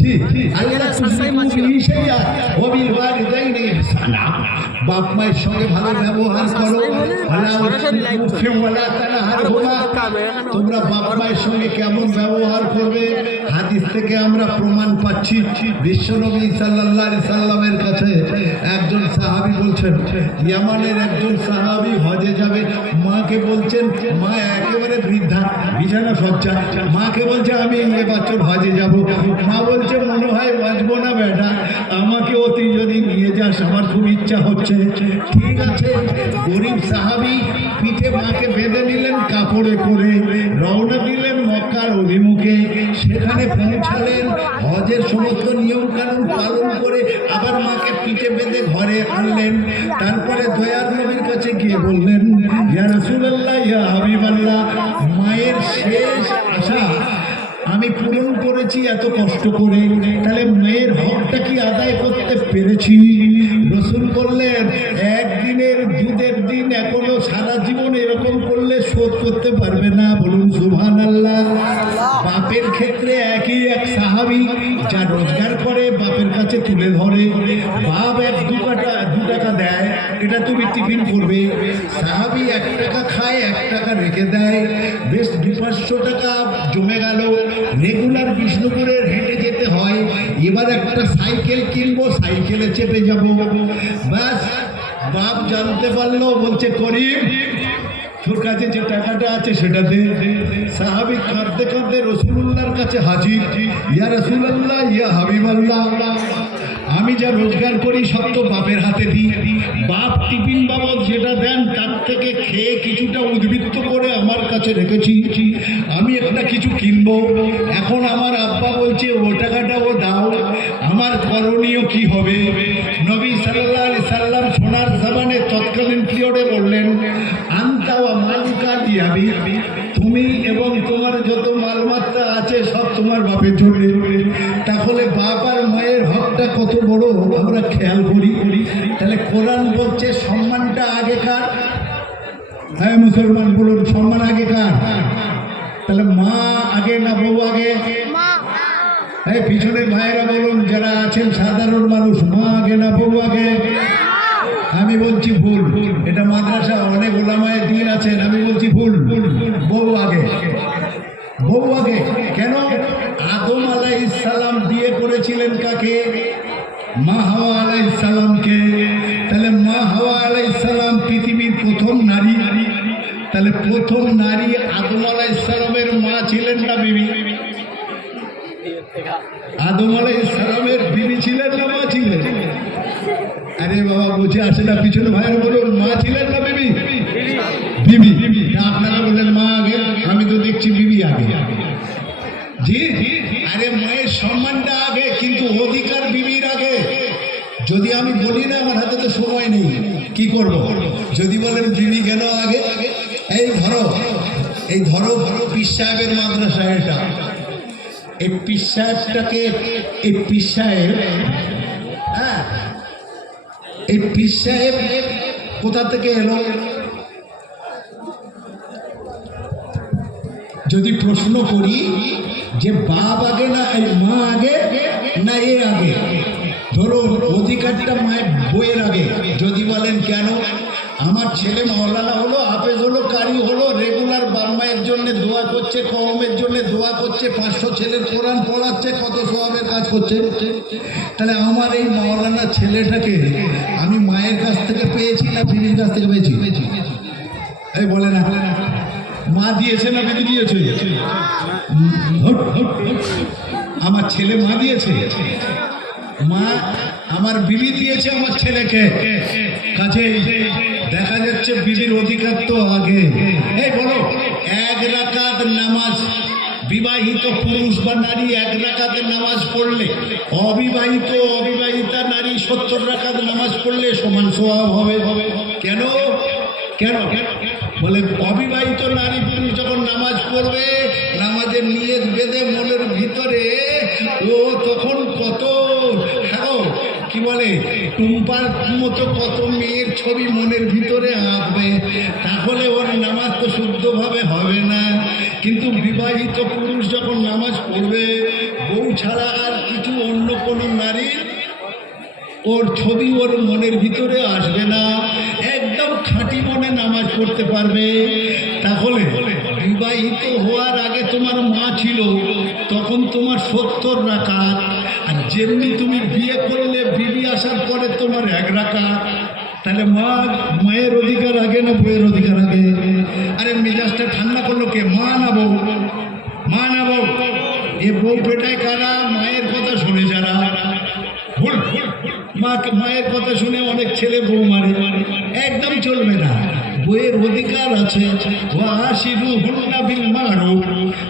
জি, বাপ মায়ের সঙ্গে ভালো ব্যবহার করো। তোমরা বাপ মায়ের সঙ্গে কেমন ব্যবহার করবে, হাদিস থেকে আমরা প্রমাণ পাচ্ছি। বিশ্বনবী সাল্লাল্লাহু আলাইহি সাল্লামের কাছে একজন সাহাবী বলছেন, ইয়ামানের একজন সাহাবী হজে যাবে, মাকে বলছেন, মা একেবারে বৃদ্ধা, বিছানা সজ্জা, মাকে বলছে আমি এবছর হজে যাব। মা বলছে মনে হয় বাঁচবো না বেটা, আমাকে অতি যদি নিয়ে যাস, আমার খুব ইচ্ছা হচ্ছে। ঠিক আছে, গরিব সাহাবী পিঠে মাকে বেঁধে নিলেন, কাপড়ে করে রওনা দিলেন মক্কার অভিমুখে। সেখানে পৌঁছালেন, হজের সমস্ত নিয়ম কানুন পালন করে আবার মাকে পিঠে বেঁধে ঘরে আনলেন। তারপরে দয়ার নবীর কাছে গিয়ে বললেন, ইয়া রাসূলুল্লাহ, ইয়া হাবিবাল্লাহ, মায়ের শেষ আশা আমি পূরণ করেছি এত কষ্ট করে, তাহলে মেয়ের হকটা কি আদায় করতে পেরেছি? রসুল বললেন, একদিনের দুধের দিন এখনো সারা জীবন এরকম করলে শোধ করতে পারবে না। বলুন সুবহানাল্লাহ। বাপের ক্ষেত্রে একই এক সাহাবী যা রোজগার করে বাপের কাছে তুলে ধরে। বাপ দু টাকা দেয়, এটা তুমি টিফিন করবে। সাহাবী 1 টাকা খায়, 1 টাকা রেখে দেয়। বেশ 200-500 টাকা জমে গেল। রেগুলার বিষ্ণুপুরের হেঁটে যেতে হয়। এবার একটা সাইকেল কিনবো, সাইকেলে চেপে যাব। ব্যাস, বাপ জানতে পারলো, বলছে করিম, তোর কাছে যে টাকাটা আছে সেটা দে। সাহাবী কাঁদতে কাঁদতে রাসূলুল্লাহর কাছে হাজির, ইয়া রাসূলুল্লাহ, ইয়া হাবিবাল্লাহ, আমি যা রোজগার করি সব তো বাপের হাতে দিই। বাপ টিফিন বাবদ যেটা দেন তার থেকে খেয়ে কিছুটা উদ্বৃত্ত করে আমার কাছে রেখেছি। আমি একটা কিছু কিনবো, এখন আমার আব্বা বলছে ও টাকাটাও দাও, আমার করণীয় কি হবে? নবী সাল্লাল্লাহু আলাইহি সাল্লাম সোনার জামানে তৎকালীন পিরিয়ডে বললেন, আনতা ওয়া মালুকা লিআবি, তুমি এবং তোমার যত মালমাত্রা আছে সব তোমার বাপের জন্য। তাহলে বাপ আর মায়ের হকটা কত বড় আমরা খেয়াল করি। তাহলে কোরআন বলছে সম্মানটা আগেকার। হ্যাঁ মুসলমান বলুন, সম্মান আগেকার। তাহলে মা আগে না বউ আগে? এই পিছনের ভাইয়েরা বলুন, যারা আছেন সাধারণ মানুষ, মা আগে না বউ আগে? আমি বলছি ভুল। এটা মাদ্রাসা, অনেক ওলামায়ে দ্বীন আছেন, আমি বলছি ভুল। বউ আগে, বউ আগে। কেন? আদম আলাইহিস সালাম বিয়ে করেছিলেন কাকে? মা হাওয়া আলাইহিস সালামকে। তাহলে মা হাওয়া আলাইহিস সালাম পৃথিবীর প্রথম নারী। তাহলে প্রথম নারী আদম আলাইহিস সালামের মা ছিলেন না বিবি? আদম আলাইহিস সালামের বিবি ছিলেন না মা ছিলেন? আরে বাবা বুঝে আসে না, পিছনে ভাইয়ের বলুন, মা ছিলেন না বিবি? বিবি। আপনারা বললেন মা আগে, আমি তো দেখছি বিবি আগে। জি, আরে মায়ের সম্মানটা আগে, কিন্তু অধিকার বিবির আগে। যদি আমি বলি না, আমার হাতে তো সময় নেই, কি করব? যদি বলেন বিবি কেন আগে, এই ধরো পীর সাহেবের মাদ্রাসা এটা। এই পীর সাহেবটাকে, এই পীর সাহেব, হ্যাঁ, এই পীর সাহেব কোথা থেকে এলো? যদি প্রশ্ন করি যে বাপ আগে না এই মা আগে না এ আগে, ধরো অধিকারটা মায়ের বইয়ের আগে। যদি বলেন কেন? আমার ছেলে মাওলানা হলো, হাফেজ হলো, কারি হলো, রেগুলার বাপ মায়ের জন্য দোয়া করছে, কওমের জন্য দোয়া করছে, 500 ছেলের কোরআন পড়াচ্ছে, কত সওয়াবের কাজ করছে। তাহলে আমার এই মাওলানা ছেলেটাকে আমি মায়ের কাছ থেকে পেয়েছি না বিবির কাছ থেকে পেয়েছি? এই বলে না, মা দিয়েছে না বিবি দিয়েছে? আমার ছেলে মা দিয়েছে, মা আমার বিবি দিয়েছে আমার ছেলেকে। কাছে দেখা যাচ্ছে বিবির অধিকার তো আগে। এই বলো, এক রাকাত নামাজ বিবাহিত পুরুষ বা নারী এক রাকাতের নামাজ পড়লে অবিবাহিতা নারী 70 রাকাত নামাজ পড়লে সমান সওয়াব হবে। কেন কেন বলে, অবিবাহিত নারী পুরুষ যখন নামাজ পড়বে, নামাজের নিয়ত বেঁধে মনের ভিতরে ও তখন কত কি বলে টুম্পার মতো কত মেয়ের ছবি মনের ভিতরে আঁকবে, তাহলে ওর নামাজ তো শুদ্ধভাবে হবে না। কিন্তু বিবাহিত পুরুষ যখন নামাজ পড়বে, বউ ছাড়া আর কিছু অন্য কোনো নারীর ওর ছবি ওর মনের ভিতরে আসবে না, একদম খাঁটি মনে নামাজ পড়তে পারবে। তাহলে বিবাহিত হওয়ার আগে তোমার মা ছিল, তখন তোমার 70 রাকাত, আর যেমনি তুমি বিয়ে করলে বিবি আসার পরে তোমার 1 রাকাত। তাহলে মায়ের অধিকার আগে না বউয়ের অধিকার আগে? আরে মেজাজটা ঠান্ডা করলো কে, মা না বউ? মা না বউ? এ বউ পেটায় কারা? মায়ের কথা শুনে যারা। ভুল ভুল মায়ের কথা শুনে অনেক ছেলে বউ মারে, একদম চলবে না। বইয়ের অধিকার আছে।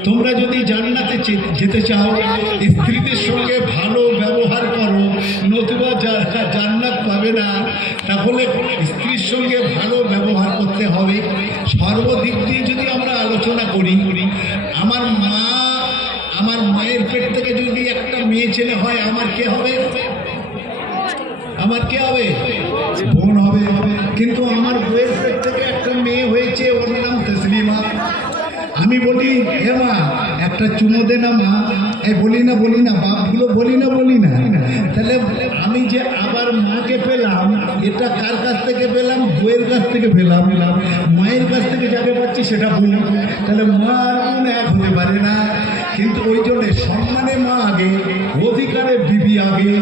তোমরা যদি জান্নাতে যেতে চাও, স্ত্রীদের সঙ্গে ভালো ব্যবহার করো, নতুবা জান্নাত পাবে না। তাহলে স্ত্রীর সঙ্গে ভালো ব্যবহার করতে হবে। সর্বদিক দিয়ে যদি আমরা আলোচনা করি, আমার মায়ের পেট থেকে যদি একটা মেয়ে ছেলে হয়, আমার কে হবে? আমার কে হবে? বোন হবে। কিন্তু আমার বউয়ের পেট থেকে একটা মেয়ে হয়েছে, ওর নাম তসলিমা। আমি বলি, হে মা একটা চুমো দে না মা। এই বলি না বাপগুলো বলি না। তাহলে আমি যে আবার মাকে পেলাম, এটা কার কাছ থেকে পেলাম? বউয়ের কাছ থেকে পেলাম। মায়ের কাছ থেকে যাকে পাচ্ছি সেটা বোন। তাহলে মা আর বোন এক হতে পারে না। কিন্তু ওই জন্যে সম্মানে মা আগে, অধিকারে বিবি আগে।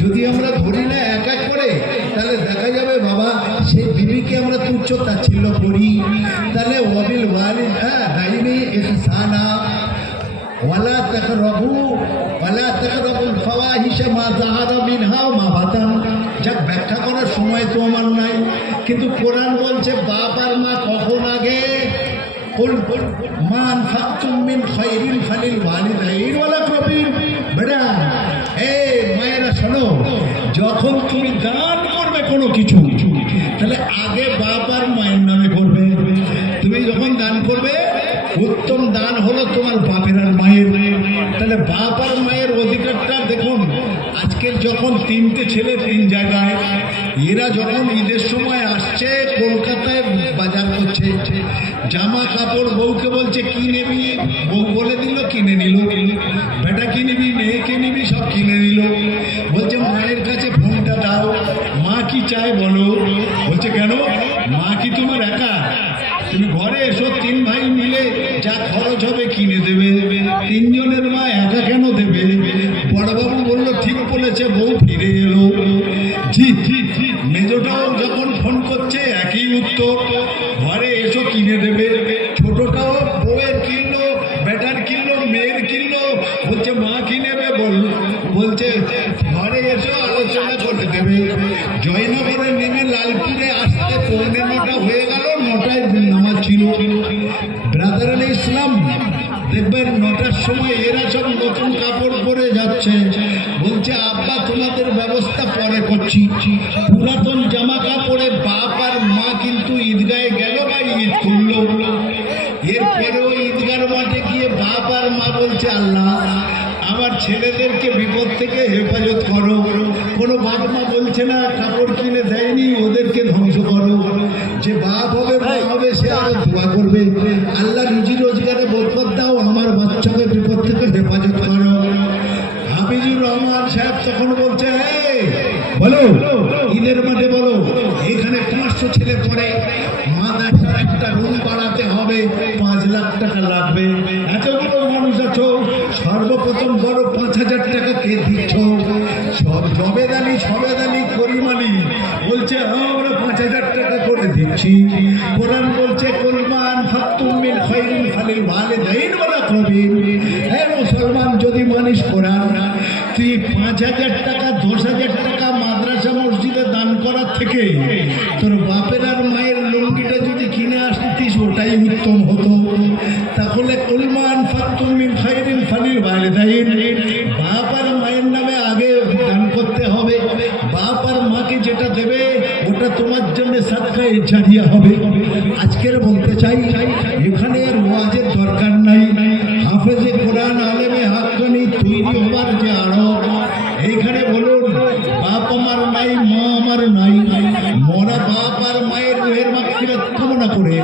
যদি আমরা ধরি না এক এক করে, তাহলে দেখা যাবে বাবা সেই বিবিকে আমরা তুচ্ছ তাচ্ছিল্য করি। তাহলে ওয়াবিল ওয়ালিদাইনি ইহসানা ওয়ালা তাকরাবুল ফাওয়াহিশা মা যাহারা মিনহা ওয়া মা বাতান। যাক, ব্যাখ্যা করার সময় তো আমার নাই, কিন্তু কোরআন বলছে বাপ আর মা কখন আগে? মান ফাকতুম মিন খায়রিন ফালিল ওয়ালিদাইন ওয়াল আকরাবিন। বেটা মায়েরা শোনো, যখন তুমি দান করবে কোনো কিছু, তাহলে আগে বাপ আর মায়ের নামে করবে। তুমি যখন দান করবে, উত্তম দান হলো তোমার বাপের আর মায়ের। তাহলে বাপ আর মায়ের অধিকারটা দেখুন। আজকের যখন 3টে ছেলে 3 জায়গায়, এরা যখন ঈদের সময় আসছে কলকাতায় বাজার করছে, জামা কাপড় বউকে বলছে কি নেবি, বউ বলে দিল, কিনে নিল। বেটা কি নিবি, মেয়েকে নিবি, সব কিনে নিল। বলছে মায়ের কাছে ফোনটা দাও। মা কি চায় বলো? বলছে কেন, মা কি তোমার একা? তুমি ঘরে এসো, 3 ভাই মিলে যা খরচ হবে কিনে দেবে। 3 জনের মা একা কেন দেবে? বড়বাবু বললো ঠিক বলেছে, বউ ফিরে এলো। জি। মেজোটাও যখন ফোন করছে একই উত্তর, ঘরে এসো কিনে দেবে। ছোটটাও বউয়ের কিনলো, বেটার কিনলো, মেয়ের কিনলো। বলছে মা কি নেবে? বলছে ঘরে এসো আলোচনা করে দেবে। জয়নগরে নেমে লালপুরে আসতে 9:45 হয়ে গেল। 9টায় নামাজ ছিল। ব্রাদার আলী ইসলাম দেখবেন 9টার সময় এরা সব নতুন কাপড় পরে যাচ্ছে। বলছে আব্বা তোমাদের ব্যবস্থা পরে করছি। পুরাতন জামা কাপড়ে বাপ আর মা কিন্তু ঈদগাহে গেল বা ঈদ করলো। এরপরেও ঈদগার মাঠে গিয়ে বাপ আর মা বলছে আল্লাহ আমার ছেলেদেরকে বিপদ থেকে হেফাজত করো। কোনো বাপ মা বলছে না কাপড় কিনে দেয়নি ওদেরকে ধ্বংস করো। যে বাপ হবে মা হবে সে আরো দোয়া করবে, আল্লাহ রুজি রোজগারে বরকত দাও, আমার বাচ্চাকে বিপদ থেকে হেফাজত করো। হাফিজুর রহমান সাহেব তখন বলছে বলো ঈদের মাঠে বলো এখানে 500 ছেলে পড়ে, মাদ্রাসার একটা রুম বাড়াতে হবে, 5 লাখ টাকা লাগবে। এতগুলো মানুষ আছো, সর্বপ্রথম বড় 5,000 টাকা কে দিচ্ছ? সবেদানি করিমানি বলছে আমরা 5,000 টাকা করে দিচ্ছি। কোরআন বলছে কুরবান ফাতুম মিন খায়রিন ফালিল ওয়ালিদাইন ওয়াল আকরাবিন। হে মুসলমান, যদি জানিস কোরআন, তুই 5,000 টাকা 10,000 টাকা মাদ্রাসা মসজিদে দান করার থেকে তোর বাপের আর মায়ের লুঙ্গিটা যদি কিনে আসতিস ওটাই উত্তম হতো। তাহলে কুলমান ফাতুম মিন খাইরিন ফালিল ওয়ালিদাইন, বাপ আর মায়ের নামে আগে দান করতে হবে। বাপ আর মাকে যেটা দেবে ওটা তোমার জন্য সাদকায়ে জারিয়া হবে। আজকের বলতে চাই এখানে আর ওয়াজের দরকার নাই। হাফেজে কোরআন আলেমে হাক্কানি তৈরি হবার যে আড়ক, এইখানে বলুন বাপ আমার নাই মা আমার নাই, মরা বাপ আর মায়ের রুহের মাগফিরাত কামনা করে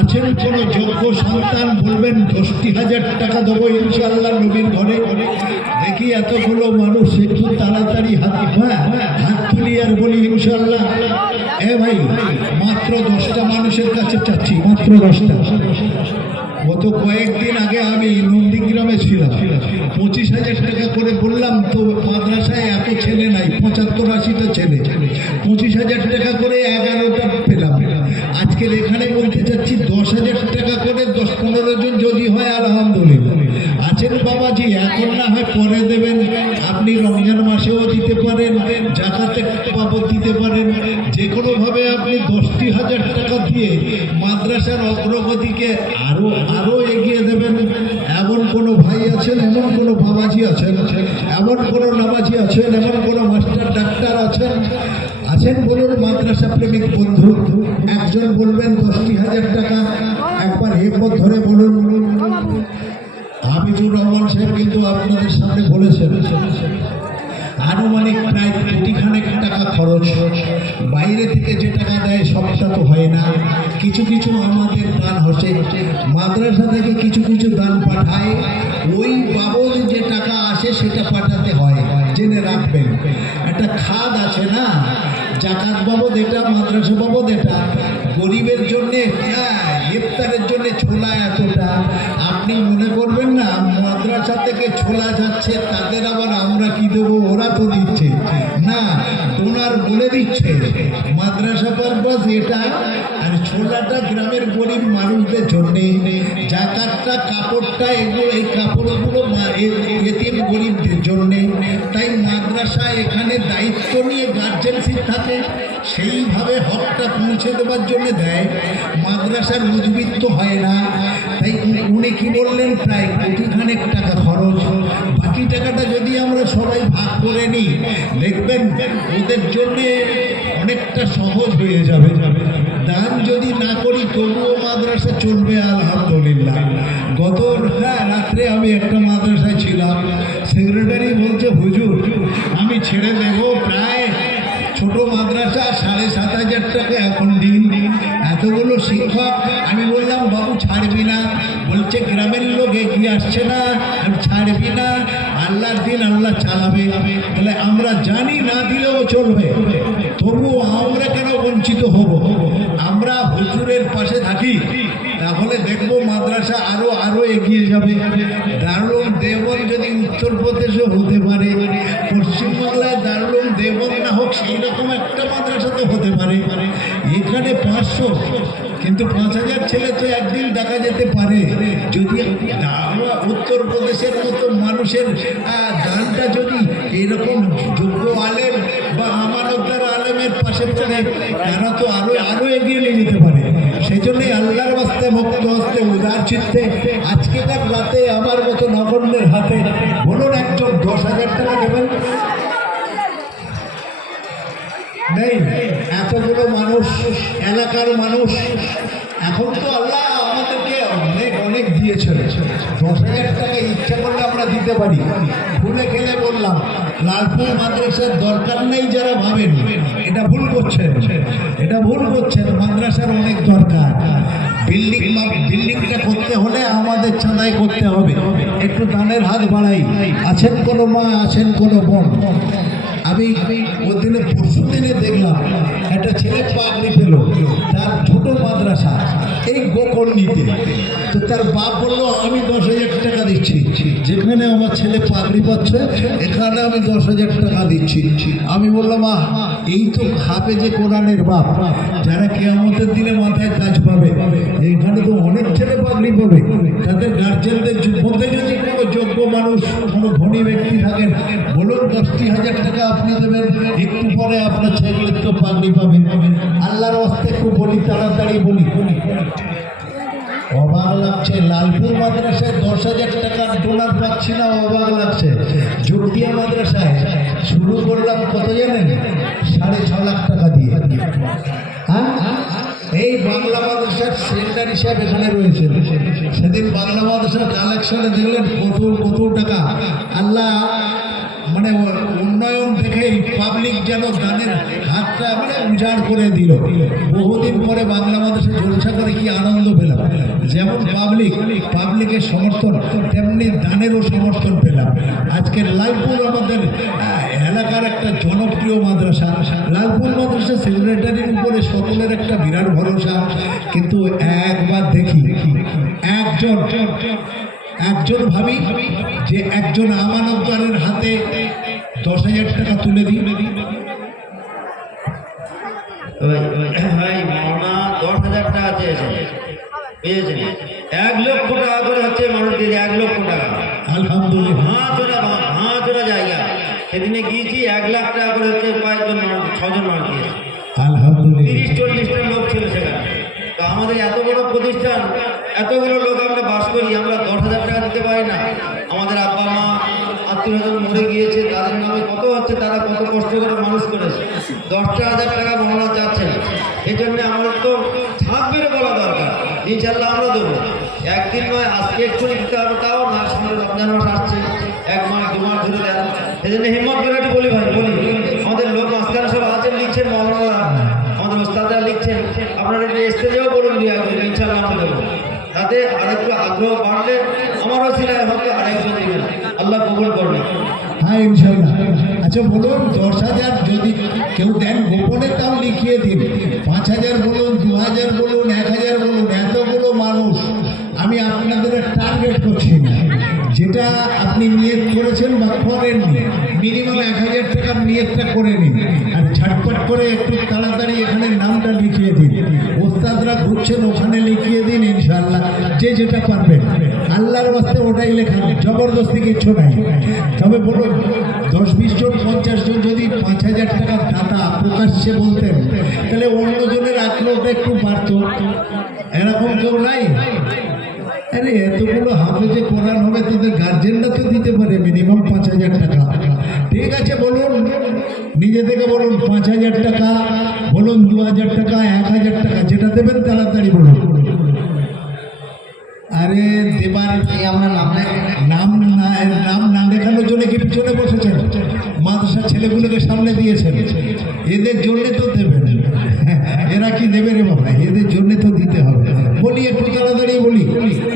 আছেন কোন যোগ্য সন্তান বলবেন 10,000 টাকা দেবো ইনশাআল্লাহ নবীর ঘরে। দেখি এতগুলো মানুষ একটু তাড়াতাড়ি হাত তুলি আর বলি ইনশাআল্লাহ। এ ভাই মাত্র 10টা মানুষের কাছে চাচ্ছি, মাত্র 10টা। গত কয়েকদিন আগে আমি নন্দীগ্রামে ছিলাম, 25,000 টাকা করে বললাম তো মাদ্রাসায় এত ছেলে নাই, 75-80টা ছেলে, 25,000 টাকা করে 11টা পেলাম। আজকের এখানে বলতে চাচ্ছি 10,000 টাকা করে 10-15 জন যদি হয় আলহামদুলিল্লাহ। আছেন বাবাজি, এখন না হয় পরে দেবেন, আপনি রমজান মাসেও দিতে পারেন, জাকাতে বাবদ দিতে পারেন, যে কোনোভাবে আপনি 10,000 টাকা দিয়ে মাদ্রাসার অগ্রগতিকে আরো এগিয়ে দেবেন। এমন কোনো ভাই আছেন, এমন কোনো বাবাজি আছেন, এমন কোনো নামাজি আছেন, এমন কোনো মাস্টার ডাক্তার আছেন বলুন মাদ্রাসা প্রেমিক বন্ধু, একজন বলবেন 10,000 টাকা। একবার হেমত ধরে বলুন। হামিদুর রহমান সাহেব কিন্তু আপনাদের সামনে বলেছেন আনুমানিক প্রায় 1,000 টাকা খরচ। বাইরে থেকে যে টাকা দেয় সবটা তো হয় না, কিছু কিছু আমাদের দান হচ্ছে, মাদ্রাসা থেকে কিছু কিছু দান পাঠায়, ওই বাবদ যে টাকা আসে সেটা পাঠাতে হয়। জেনে রাখবেন একটা খাদ আছে না, জাকাত বাবদ এটা, মাদ্রাসা বাবদ এটা, গরিবের জন্যে ইফতারের জন্য ছোলা এতটা। আপনি মনে করবেন না মাদ্রাসা থেকে ছোলা যাচ্ছে তাদের আবার আমরা কি দেবো, ওরা তো দিচ্ছে না, ওনার বলে দিচ্ছে মাদ্রাসা পারপাস এটা, আর ছোলাটা গ্রামের গরিব মানুষদের জন্যে, জাকাতটা কাপড়টা এগুলো, এই কাপড়গুলো এতিম গরিবদের জন্যে। তাই মাদ্রাসা এখানে দায়িত্ব নিয়ে গার্জেনশিপ থাকে, সেইভাবে হকটা পৌঁছে দেওয়ার জন্য দেয়, মাদ্রাসার উদ্বৃত্ত হয় না। তাই উনি কি বললেন প্রায় 1,000 টাকা খরচ। বাকি টাকাটা যদি আমরা সবাই ভাগ করে নিই দেখবেন ওদের জন্যে অনেকটা সহজ হয়ে যাবে। দান যদি না করি তবুও মাদ্রাসা চলবে আলহামদুলিল্লাহ। গত রাত্রে আমি একটা মাদ্রাসায় ছিলাম, সেক্রেটারি বলছে হুজুর আমি ছেড়ে দেবো, প্রায় ছোট মাদ্রাসা 7,500 টাকা এখন দিন। এতগুলো শিক্ষক, আমি বললাম বাবু ছাড়বি না, বলছে গ্রামের লোক এগিয়ে আসছে না, আমি ছাড়বি না, আল্লাহর দিন আল্লাহ চালাবে। তাহলে আমরা জানি না দিলেও চলবে, তবুও আমরা কেন বঞ্চিত হব? আমরা হুজুরের পাশে থাকি, তাহলে দেখবো মাদ্রাসা আরো এগিয়ে যাবে। দারুল দেওবন্দ যদি উত্তরপ্রদেশে হতে পারে, পশ্চিমবাংলায় দারুল দেওবন্দ না হোক সেই রকম একটা মাদ্রাসা তো হতে পারে। এখানে 500, কিন্তু 5,000 ছেলে তো একদিন দেখা যেতে পারে। যদি উত্তরপ্রদেশের মতো মানুষের গানটা যদি এরকম যোগ্য আলেম বা আমানতদার আলেমের পাশে পড়ে, তারা তো আরো এগিয়ে নিয়ে যেতে পারে। সেই জন্যই আল্লাহর বাস্তে মুক্ত হস্তে উদার চিত্তে আজকেকার রাতে আমার মতো নগণ্যের হাতে বলুন একজন 10,000 টাকা দেবেন। নেই এতগুলো মানুষ, এলাকার মানুষ, এখন তো আল্লাহ আমাদেরকে অনেক দিয়েছে। 10,000 টাকা ইচ্ছা করলে আমরা দিতে পারি। ভুলে খেলে বললাম লালপুর মাদ্রাসার দরকার নেই, যারা ভাবেন এটা ভুল করছেন, মাদ্রাসার অনেক দরকার। বিল্ডিংটা করতে হলে আমাদের চাঁদাই করতে হবে, একটু দানের হাত বাড়াই। আছেন কোনো মা, আছেন কোনো বোন, আমি ওই দিনে পরশু দিনে দেখলাম একটা ছেলে পাগড়ি পেল, তার ছোট মাদ্রাসা এই গোকর্ণীতে। তো তার বাপ বললো আমি 10,000 টাকা দিচ্ছি, যেখানে আমার ছেলে পাগড়ি পাচ্ছে এখানে আমি 10,000 টাকা দিচ্ছি। আমি বললাম এই তো খাবে যে কোরআনের বাপ, যারা কিয়ামতের দিনে মাথায় কাজ পাবে। এখানে তো অনেক ছেলে পাগড়ি পাবে, তাদের গার্জেনদের মধ্যে যদি কোনো যোগ্য মানুষ, কোনো ধনী ব্যক্তি থাকেন, বলুন 10,000 টাকা আপনি দেবেন, একটু পরে আপনার ছেলে তো পাগড়ি পাবেন। আল্লাহর হস্তে একটু বলি, তাড়াতাড়ি বলি। অবাক লাগছে, লালপুর মাদ্রাসায় 10,000 টাকার ডোনার পাচ্ছি না, অবাক লাগছে। জুটিয়া মাদ্রাসায় শুরু করলাম কত জানেন? 6.5 লাখ টাকা দিয়ে। হ্যাঁ, এই বাংলা মাদ্রাসার সেন্টার হিসাবে এখানে রয়েছে। সেদিন বাংলা মাদ্রাসার কালেকশনে দেখলেন কত টাকা। আল্লাহ মানে উন্নয়ন দেখে পাবলিক যেন দানের হাতটা মানে উজাড় করে দিল। বহুদিন পরে বাংলা মাদ্রাসা জলসা করে কি আনন্দ পেলাম। যেমন পাবলিকের সমর্থন, তেমনি দানেরও সমর্থন পেলাম। আজকের লালপুর আমাদের এলাকার একটা জনপ্রিয় মাদ্রাসা। লালপুর মাদ্রাসা সেক্রেটারির উপরে সকলের একটা বিরাট ভরসা। কিন্তু একবার দেখি একজন ভাবি যে একজন আমানতদারের হাতে 10,000 টাকা তুলে দিই। ভাই মাওনা 10,000 টাকা চেয়েছেন, পেয়েছেন। 1 লক্ষ টাকা করে হচ্ছে মানুষ দিয়ে 1 লক্ষ টাকা। আলহামদুলিল্লাহ, হাঁচোরা জায়গা। সেদিনে গিয়েছি 1 লাখ টাকা করে হচ্ছে 5 জন মানুষ, 6 জন মানুষ দিয়েছে। আলহামদুলিল্লাহ, 30-40টা লোক ছিল সেখানে। তো আমাদের এত বড় প্রতিষ্ঠান, এতগুলো লোক আমরা বাস করি, আমরা 10,000 টাকা দিতে পারি না। আমাদের আব্বা মা আত্মীয়স্বজন মরে গিয়েছে, তাদের নামে কত হচ্ছে, তারা কত কষ্ট করে মানুষ করেছে। 10,000 টাকা মনে যাচ্ছে না। এই জন্য আমাদের তো ছাপ বেড়ে বলা দরকার, ইনশাল্লাহ আমরা দেবো। একদিন নয়, আজকে একটু দিতে হবে, তাও না। সামনে রমজান মাস আসছে, 1 মাস 2 মাস ধরে দেন। এই জন্য হিম্মত করে একটু বলি ভাই, আমাদের লোক মাঝখানে সব আছেন, লিখছেন, মৌলানারা আমাদের ওস্তাদরা লিখছেন। আপনারা একটু স্টেজেও বলুন দিয়ে ইনশাল্লাহ আমরা দেবো। তাতে আরেকটু আগ্রহ বাড়লে আমারও সিলাই হয়তো আরেকজন দিবেন, আল্লাহ কবুল করবেন। হ্যাঁ ইনশাল্লাহ। আচ্ছা বলুন, 10,000 যদি কেউ দেন গোপনে তাও লিখিয়ে দিন। 5,000 বলুন, 2,000 বলুন, 1,000 বলুন, এতগুলো মানুষ আমি আপনাদের টার্গেট করছি না। যেটা আপনি নিয়ত করেছেন বা করেননি, মিনিমাম 1,000 টাকার নিয়তটা করে নিন। আর ঝটপট করে একটু তাড়াতাড়ি এখানে নামটা লিখিয়ে দিন। ওস্তাদরা ঘুরছেন, ওখানে লিখিয়ে দিন ইনশাআল্লাহ। যে যেটা পারবেন আল্লাহর বাস্তে ওটাই লেখান, জবরদস্তি কিচ্ছু নাই। তবে বলুন 10-20 জন 50 জন যদি 5,000 টাকার দাতা প্রকাশ্যে বলতেন, তাহলে অন্যজনের আগ্রহটা একটু বাড়ত। এরকম কেউ নাই? আরে এতগুলো হাফেজে কোরআন হবে, তাদের গার্জেনরা তো দিতে পারে মিনিমাম 5,000 টাকা। ঠিক আছে বলুন, নিজে থেকে বলুন 5,000 টাকা, বলুন 2,000 টাকা, 1,000 টাকা, যেটা দেবেন তাড়াতাড়ি বলুন। আরে দেবার আমরা নাম না দেখানোর জন্য কি পিছনে বসেছেন? মাদ্রাসার ছেলেগুলোকে সামনে দিয়েছেন, এদের জন্যে তো দেবেন। এরা কি দেবে রে বাবা? এদের জন্যে তো দিতে হবে। বলি একটু তাড়াতাড়ি বলি,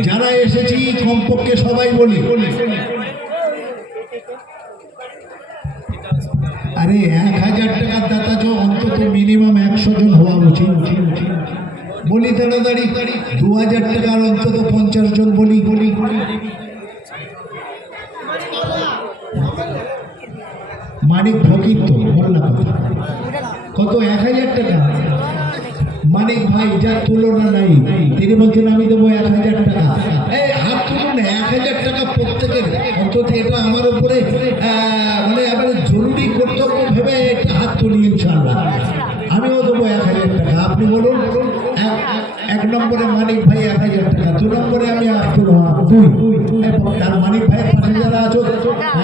যারা এসেছি কমপক্ষে সবাই বলি। আরে 1,000 টাকার দাতা যে অন্তত মিনিমাম 100 জন হওয়া উচিত। বলি তাড়াতাড়ি, 2,000 টাকার অন্তত 50 জন বলি। মানিক ফকির তো মোল্লা কত 1,000 টাকা। মানিক ভাই যার তুলনা নাই, তিনি বলছেন আমি দেবো 1,000 টাকা। এই হাত তুলুন, 1,000 টাকা প্রত্যেকের। অন্তত এটা আমার উপরে মানে এবারে জরুরি কর্তব্য ভেবে একটা হাত তুলি ইনশাআল্লাহ। আমিও দেবো 1,000 টাকা। আপনি বলুন, 1 নম্বরে মানিক ভাই 1,000 টাকা, 2 নম্বরে আমি আব্দুল ওয়াহাব 2। তার মানিক ভাইয়ের পাশে যারা আছো,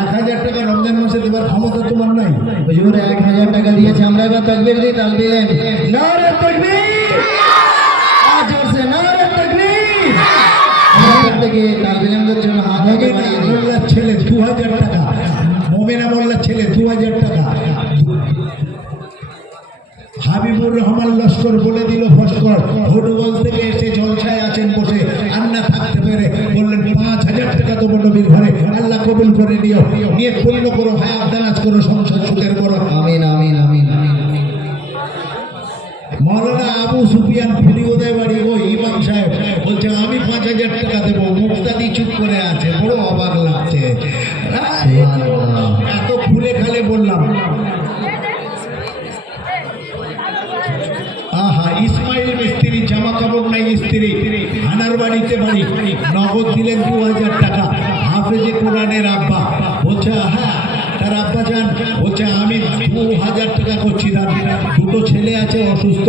1,000 টাকা রমজান মাসে দেবার ক্ষমতা তোমার নাই। হুজুর 1,000 টাকা দিয়েছে, আমরা এবার তাকবীর দিই, তাকবীর দিন। নারে তাকবীর, জোরসে নারে তাকবীর। প্রত্যেকে তাকবীরের জন্য হাত আগে বাড়িয়ে দিন। মোল্লার ছেলে 2,000 টাকা, মোমেনা মোল্লার ছেলে 2,000 টাকা। হাবিবুর রহমান লস্কর বলে দিল ফস্কর, ফুটবল থেকে এসে জলসায় আছেন বসে, আর না থাকতে পেরে বললেন 5,000 টাকা দেবো নবীর ঘরে। আল্লাহ কবুল করে নিও, নিয়ে পূর্ণ করো, হায়াত দারাজ করো, সংসার সুখের করো। আমিন আমিন আমিন। মৌলানা আবু সুফিয়ান ফিরিউদের বাড়ি, ও ইমাম সাহেব বলছে আমি 5,000 টাকা দেবো। মুক্তাদি চুপ করে আছে, বড় অবাক লাগছে। এত ফুলে খালে বললাম। আহা, ইসমাইল মিস্ত্রি, জামা কাপড় নাই স্ত্রী, হানার বাড়িতে বাড়ি, নগদ দিলেন 2,000 টাকা। হাফেজে কোরআন ইমরানের আব্বা বলছে হ্যাঁ তার আব্বা যান বলছে আমি 2000 টাকা করছি দান, দুটো ছেলে আছে অসুস্থ,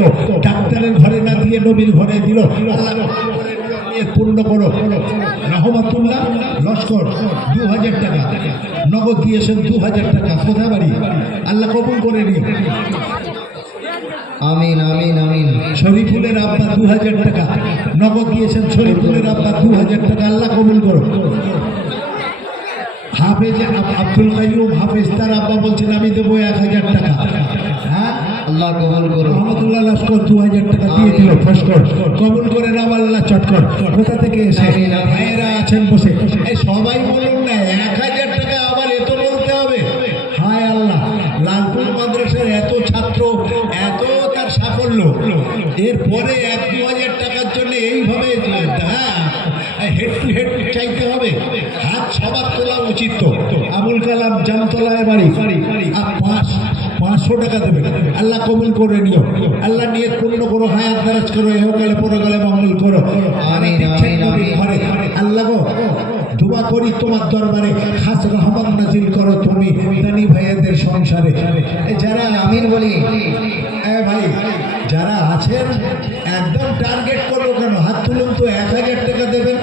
ডাক্তারের ঘরে না দিয়ে নবীর ঘরে দিল, আল্লাহ পূর্ণ করো। রহমতুল্লাহ লস্কর 2000 টাকা নগদ দিয়েছেন, 2000 টাকা কোথায় বাড়ি, আল্লাহ কবুল করে নিও। আমিন আমিন আমিন। শরীফুলের আব্বা 2000 টাকা নগদ দিয়েছেন, শরীফুলের আব্বা 2000 টাকা আল্লাহ কবুল করো। হাফেজ আব্দুল কাইয়ুম হাফেজ তার আব্বা বলছেন আমি দেবো 1000 টাকা। হ্যাঁ আল্লাহ কবুল করো। রহমতুল্লাহ লস্কর 2000 টাকা দিয়ে দিল, ফস্কর কবুল করে নাও আল্লাহ চটকর। কোথা থেকে এসে ভাইয়েরা আছেন বসে, এই সবাই বলুন না 1000 টাকা আবার এত বলতে হবে। হায় আল্লাহ, লালপুর মাদ্রাসার এত ছাত্র, এত তার সাফল্য, এরপরে 1-2 হাজার টাকার জন্য এইভাবে হেড টু হেড চাইতে হবে। হাত সবার তোলা উচিত তো। আবুল কালাম জামতলায় বাড়ি, আর 500 টাকা দেবে, আল্লাহ কবুল করে নিও। আল্লাহ নিয়ে পূর্ণ করো, হায়াত দারাজ করো, এহকালে পরকালে মঙ্গল করো। আমিন আমিন আমিন। আল্লাহ গো দোয়া করি তোমার দরবারে খাস রহমত নাজিল করো তুমি দানি ভাইয়াদের সংসারে। যারা আমিন বলি। ভাই যারা আছেন একদম টার্গেট করবো কেন, হাত তুলুন তো। 1000 টাকা দেবেন,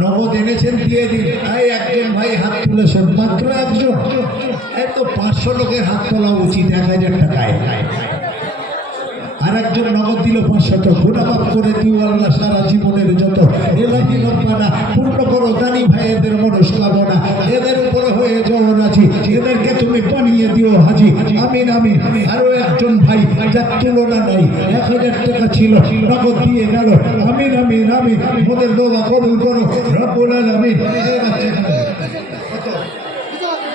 নগদ এনেছেন দিয়ে দিন। এই একজন ভাই হাত তুলেছেন, মাত্র একজন, এই তো 500 লোকের হাত তোলা উচিত 1000 টাকায়। আর একজন নগদ দিল 500 টাকা। গুণামাপ করে দিও আল্লাহ সারা জীবনের যত এলাহি রব্বানা পূর্ণ করো দানি ভাইয়েদের মনস্কামনা, এদের উপরে হয়ে যাও রাজি, এদেরকে তুমি বানিয়ে দিও হাজি। আমিন আমিন। আরো একজন ভাই যার তুলনা নাই, 1000 টাকা ছিল নগদ দিয়ে গেল। আমিন আমিন আমিন। ওদের দোয়া কবুল করো রব্বুল আলামিন।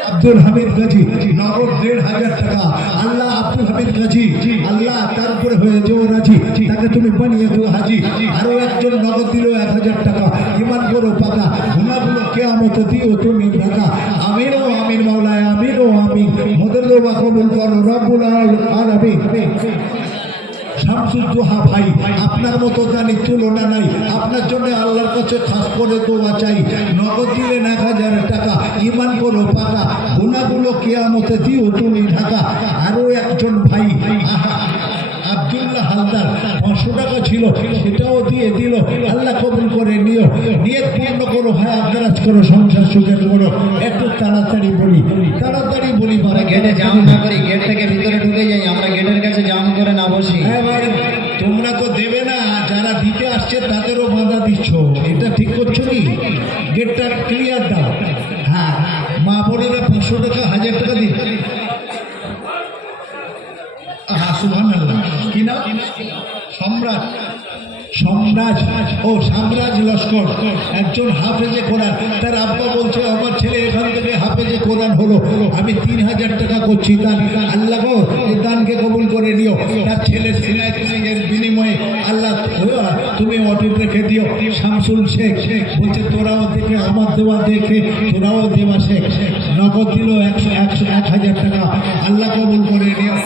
আব্দুল হামিদ গাজী নগদ 1500 টাকা। আল্লাহ আব্দুল হামিদ গাজী আল্লাহ তার উপরে হয়ে যাও রাজি, তাকে তুমি বানিয়ে দিও হাজি। আরো একজন নগদ দিল 1000 টাকা। ইমান করো পাকা, গুনাহগুলো কিয়ামতে দিও তুমি ঢাকা। আমিন ও আমিন মাওলায়, আমিন ও আমিন। মোদের দোয়া কবুল করো রব্বুল আলামিন। শামসুল দোহা ভাই, আপনার মতো জানি তুলনা নাই, আপনার জন্য আল্লাহর কাছে খাস করে দোয়া চাই। নগদ দিলেন 1000 টাকা, ইমান করো পাকা, গুনাহগুলো কিয়ামতে দিও তুমি ঢাকা। আরো একজন ভাই আব্দুল্লাহ হালদার 500 টাকা ছিল, সেটাও দিয়ে দিল, আল্লাহ কবুল করে নিও। নিয়ত পূর্ণ করো, হায়াত দারাজ করো, সংসার সুখের করো। একটু তাড়াতাড়ি বলি, তাড়াতাড়ি বলি। আমরা গেটে জাম না করি, গেট থেকে ভিতরে ঢুকে যাই, আমরা গেটের কাছে জাম করে না বসি। হ্যাঁ ভাই, তোমরা তো দেবে না, যারা দিতে আসছে তাদেরও বাধা দিচ্ছ, এটা ঠিক করছো কি? গেটটা ক্লিয়ার দাও। হ্যাঁ, মা বোনেরা 500 টাকা 1000 টাকা দিন। সুবহানাল্লাহ। কি নাম? সম্রাট, সম্রাজ ও সাম্রাজ লস্কর, একজন হাফেজে কোরআন। তার আব্বা বলছে আমার ছেলে এখান থেকে হাফেজে কোরআন হলো, আমি 3000 টাকা করছি দান। আল্লাহ গো এই দানকে কবুল করে নিও। তার ছেলের সিলাই ট্রেনিংয়ের বিনিময়ে আল্লাহ তুমি অটুট রেখে দিও। শামসুল শেখ বলছে তোরাও দেখে আমার দেওয়া দেখে তোরাও দেওয়া শেখ, নগদ দিল 1000 টাকা। আল্লাহ কবুল করে নিও।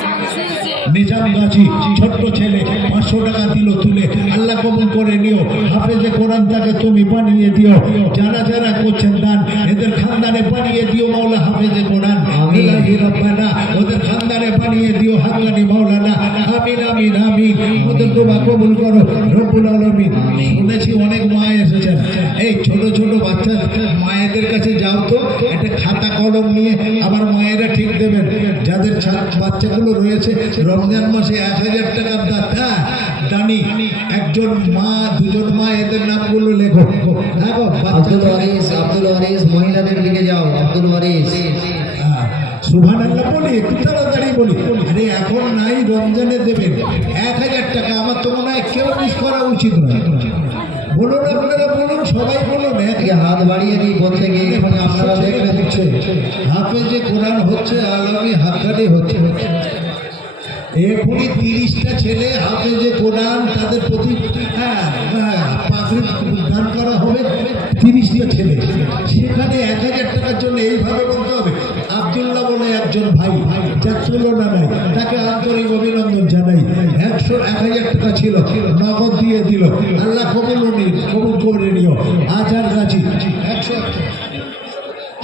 নিজাম গাজী ছোট্ট ছেলে 500 টাকা দিল তুলে, আল্লাহ কবুল করে নিও। হাফেজে কোরআন তাকে তুমি বানিয়ে দিও। যারা যারা করছেন দান, এদের খানদানে বানিয়ে দিও মাওলা হাফেজে কোরআন। ইলাহি রব্বানা ওদের খানদানে বানিয়ে দিও হাক্কানি মাওলানা। আমিন আমিন আমিন। ওদের দোয়া কবুল করো রব্বুল আলামিন। শুনেছি অনেক মা এসেছেন, এই ছোট ছোট বাচ্চা মায়েদের কাছে যাও তো, একটা খাতা কলম নিয়ে আবার মায়েরা ঠিক দেবেন। যাদের বাচ্চাগুলো রয়েছে রমজান মাসে 1000 টাকার দানি, একজন মা দুজন মা, এদের নামগুলো লেখো। আব্দুল ওয়ারিস মহিলাদের দিকে যাও। আব্দুল ওয়ারিস সুবহানাল্লাহ বলি, একটু তাড়াতাড়ি বলি। আরে এখন নাই, রমজানে দেবেন 1000 টাকা। আমার তো মনে হয় কেউ মিস করা উচিত নয়। বলুন আপনারা, বলুন সবাই বলুন। হাত বাড়িয়ে দিই বলতে গিয়ে আপনারা দেখবেন হচ্ছে হাফেজে কোরআন হচ্ছে, আলমী হাক্কানি হচ্ছে। এখনই 30টা ছেলে হাফেজে কোরআন, তাদের প্রতি পাগড়ি দান করা হবে। 30টা ছেলে, সেখানে 1000 টাকার জন্য এইভাবে বলতে হবে। আব্দুল্লাহ বলে একজন ভাই, যার তুলনা নাই, তাকে আন্তরিক অভিনন্দন জানাই। 1000 টাকা ছিল, নগদ দিয়ে দিল। আল্লাহ কবুল করে নিও। আজহার গাজী 100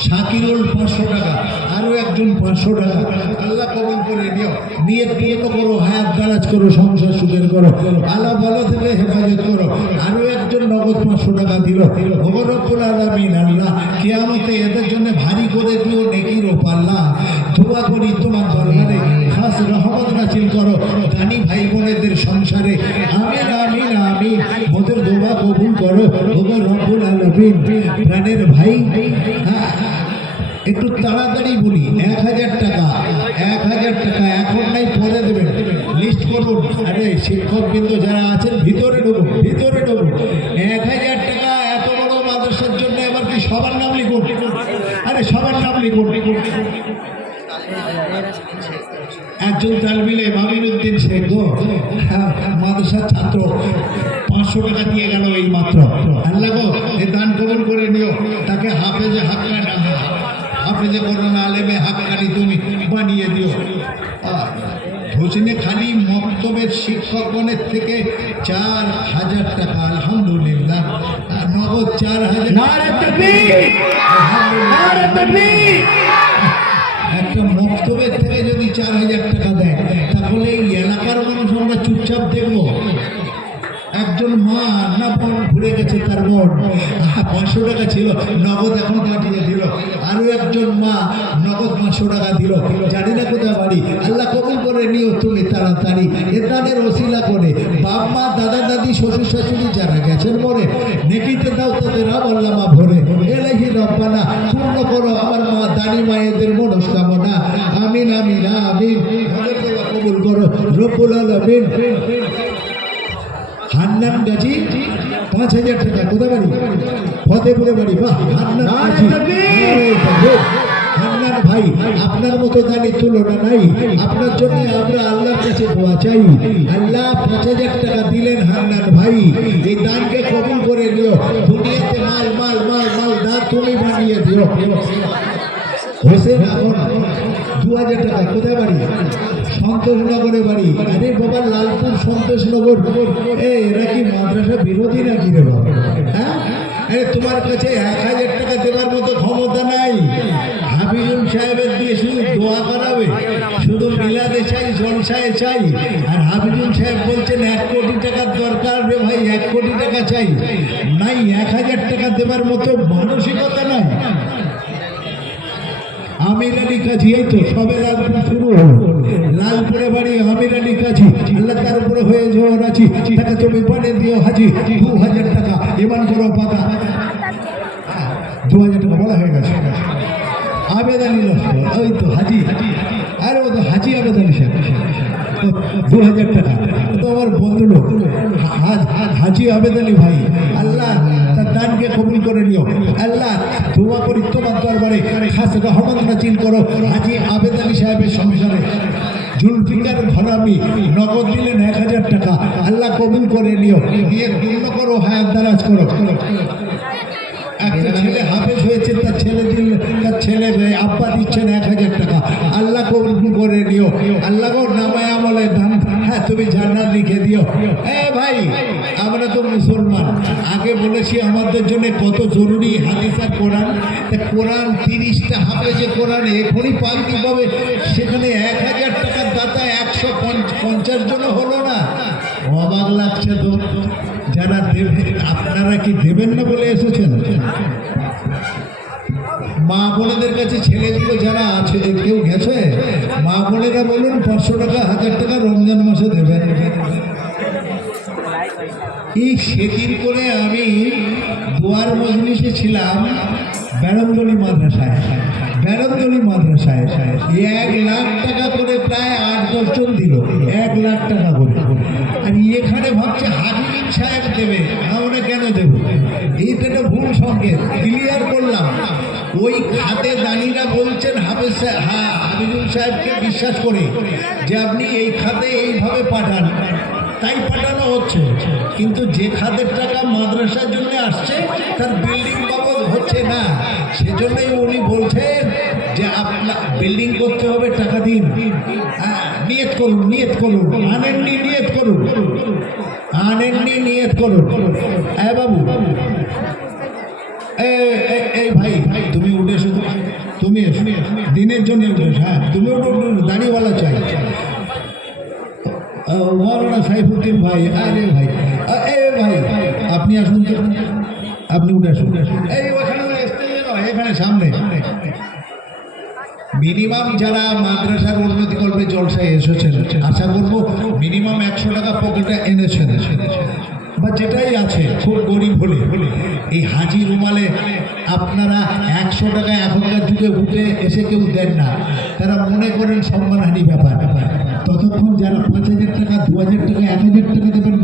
শাকিরুল 500 টাকা, আরো একজন 500 টাকা। আল্লাহ কবুল করে নিও। নিয়ত পূর্ণ করো, হায়াত দারাজ করো, সংসার সুখের করো, আল্লাহ ভালো থেকে হেফাজত করো। আরো একজন নগদ 500 টাকা দিল। ওগো রব্বুল আলামিন, আল্লাহ কিয়ামতে এদের জন্য ভারী করে দিও নেকির পাল্লা। দোয়া করি তোমার দরবারে খাস রহমত নাজিল করো দানি ভাই বোনেদের সংসারে। আমিন আমিন আমিন। মোদের দোয়া কবুল করো ওগো রব্বুল আলামিন। প্রাণের ভাই, হ্যাঁ একটু তাড়াতাড়ি বলি, 1000 টাকা, 1000 টাকা এখন নাই, পরে দেবেন, লিস্ট করুন। আরে শিক্ষক বিন্দু যারা আছেন ভিতরে ঢুকুন, ভিতরে ঢুকুন। 1000 টাকা এত বড় মাদ্রাসার জন্য এবার কি সবার নাম লিখুন? আরে সবার নাম লিখুন। একজন তালবিলে মামিনুদ্দিন শেখ গো, মাদ্রাসার ছাত্র, 500 টাকা দিয়ে গেল এই মাত্র। আল্লাহ গো এই দান কবুল করে নিও। তাকে হাফেজে কোরআন আলেমে হাক্কানি তুমি বানিয়ে দিও। হোসেনে খালি মক্তবের শিক্ষকগণের থেকে 4000 টাকা, আলহামদুলিল্লাহ, নগদ 4000। নারে তাকবীর, নারে তাকবীর। একটা মক্তবের থেকে যদি 4000 টাকা দেয়, তাহলে এই এলাকার মানুষ আমরা চুপচাপ দেখবো? একজন মা না বোন ঘুরে গেছে, তার বোন 500 টাকা ছিল, নগদ এখন পাঠিয়ে দিল। আরো একজন মা নগদ 500 টাকা দিল। জানি না কোথায় বাড়ি, আল্লাহ কবুল করে নিও তুমি তাড়াতাড়ি। এ দানের ওসিলা করে বাপ মা দাদা দাদি শ্বশুর শাশুড়ি যারা গেছেন পরে নেকিতে দাও তাদের আল্লাহ মা ভরে। এলাহি রব্বানা, পূর্ণ করো আমার মা দানি মায়েদের মনস্কামনা। আমিন আমিন আমিন। কবুল করো রব্বুল আলামিন। হান্নান গাজী 5000 টাকা, কোথায় বাড়ি? ফতেপুরে বাড়ি। বাহ, হান্নান ভাই, আপনার মতো দানি তুলনা নাই। আপনার জন্য আমরা আল্লাহর কাছে দোয়া চাই। আল্লাহ 5000 টাকা দিলেন হান্নান ভাই, এই দানকে কবুল করে নিও। দুনিয়াতে মাল মাল মাল মাল দান তুমি বানিয়ে দিও। হোসেন এখন 2000 টাকা, কোথায় বাড়ি? সন্তোষনগরে বাড়ি। আরে বাবা, লালপুর সন্তোষনগর। এরা কি মাদ্রাসা বিরোধী নাকি রে বাবা? হ্যাঁ, আরে তোমার কাছে 1000 টাকা দেওয়ার মতো ক্ষমতা নাই। হাফিজুল সাহেবের দিয়ে শুধু দোয়া করাবে, শুধু মিলাদে চাই, জলসায় চাই। আর হাফিজুল সাহেব বলছেন 1 কোটি টাকার দরকার রে ভাই, 1 কোটি টাকা চাই। নাই, 1000 টাকা দেওয়ার মতো মানসিকতা নাই। আমির আলী কাজী, এই তো সবে লালপুর শুরু হল। লালপুরে বাড়ি আমির আলী কাজী, আল্লাহ তার উপরে হয়ে যাওয়ার আছি। টাকা তুমি বলে দিও হাজি, 2000 টাকা এমন করো পাতা। 2000 টাকা বলা হয়ে গেছে। আবেদ আলী লস্কর, ওই তো হাজি, আরে ও তো হাজি আবেদ আলী সাহেব, 2000 টাকা। তো আমার বন্ধু লোক হাজি আবেদ আলী ভাই, আল্লাহ তার দানকে কবুল করে নিও। আল্লাহ দোয়া করি তোমার দরবারে খাস রহমত নাজিল করো হাজি আবেদ আলী সাহেবের সংসারে। জুলফিকার ঘরামি নগদ দিলেন 1000 টাকা, আল্লাহ কবুল করে নিও। নিয়ে পূর্ণ করো, হায়াত দারাজ করো। একটা ছেলে হাফেজ হয়েছে, তার ছেলে আব্বা দিচ্ছেন 1000 টাকা, আল্লাহ কবুল করে নিও। আল্লাহ নামায় আমলে দান, হ্যাঁ তুমি জান্নাত লিখে দিও। ভাই, আমরা তো মুসলমান, আগে বলেছি আমাদের জন্য কত জরুরি হাদিস আর কোরআন। কোরআন 30টা হাফেজে কোরআন এখনই পাল্টি পাবে, সেখানে 1000 টাকার দাতা 150 জন হলো না। অবাক লাগছে তো। যারা দেবেন, আপনারা কি দেবেন না বলে এসেছেন? মা বোনেদের কাছে ছেলেগুলো যারা আছে, কেউ গেছে? মা বোনেরা বলুন 500 টাকা 1000 টাকা রমজান মাসে দেবেন। এই সেদিন করে আমি দুয়ার মজলিসে ছিলাম বেরন্দলি মাদ্রাসায়। 1 লাখ টাকা করে প্রায় 8-10 জন দিল, 1 লাখ টাকা করে। আর এখানে ভাবছে হাফিজুল সাহেব দেবে, আমরা কেন দেব? এইটা একটা ভুল সংকেত, ক্লিয়ার করলাম। ওই খাতে দানিরা বলছেন হাফিজুল সাহেবকে বিশ্বাস করে যে আপনি এই খাতে এইভাবে পাঠান, তাই পাঠানো হচ্ছে। কিন্তু যে খাতের টাকা মাদ্রাসার জন্য আসছে, তার বিল্ডিং বাবদ হচ্ছে না। সেজন্যই উনি বলছেন যে আপনার বিল্ডিং করতে হবে, টাকা দিন। নিয়ত করুন। আনেননি, নিয়ত করুন। বাবু, এই ভাই তুমি উঠে এসো তো। তুমি এসো দিনের জন্য উঠে হ্যাঁ তুমি ওটা দাড়িওয়ালা চাই মৌলানা সাইফুদ্দিন ভাই আরে ভাই এ ভাই আপনি আসুন তো আপনি উঠে আসুন এই ওখানে স্টেজে নয় এখানে সামনে মিনিমাম যারা মাদ্রাসার উন্নতি করবে জলসায় এসেছেন আশা করবো মিনিমাম 100 টাকা পকেটে এনেছেন বা যেটাই আছে খুব গরিব হলে এই হাজি রুমালে আপনারা 100 টাকা এখনকার যুগে উঠে এসে কেউ দেন না তারা মনে করেন সম্মানহানি ব্যাপার ততক্ষণ যারা 5,000 টাকা 2,000 টাকা 1,000 টাকা দেবেন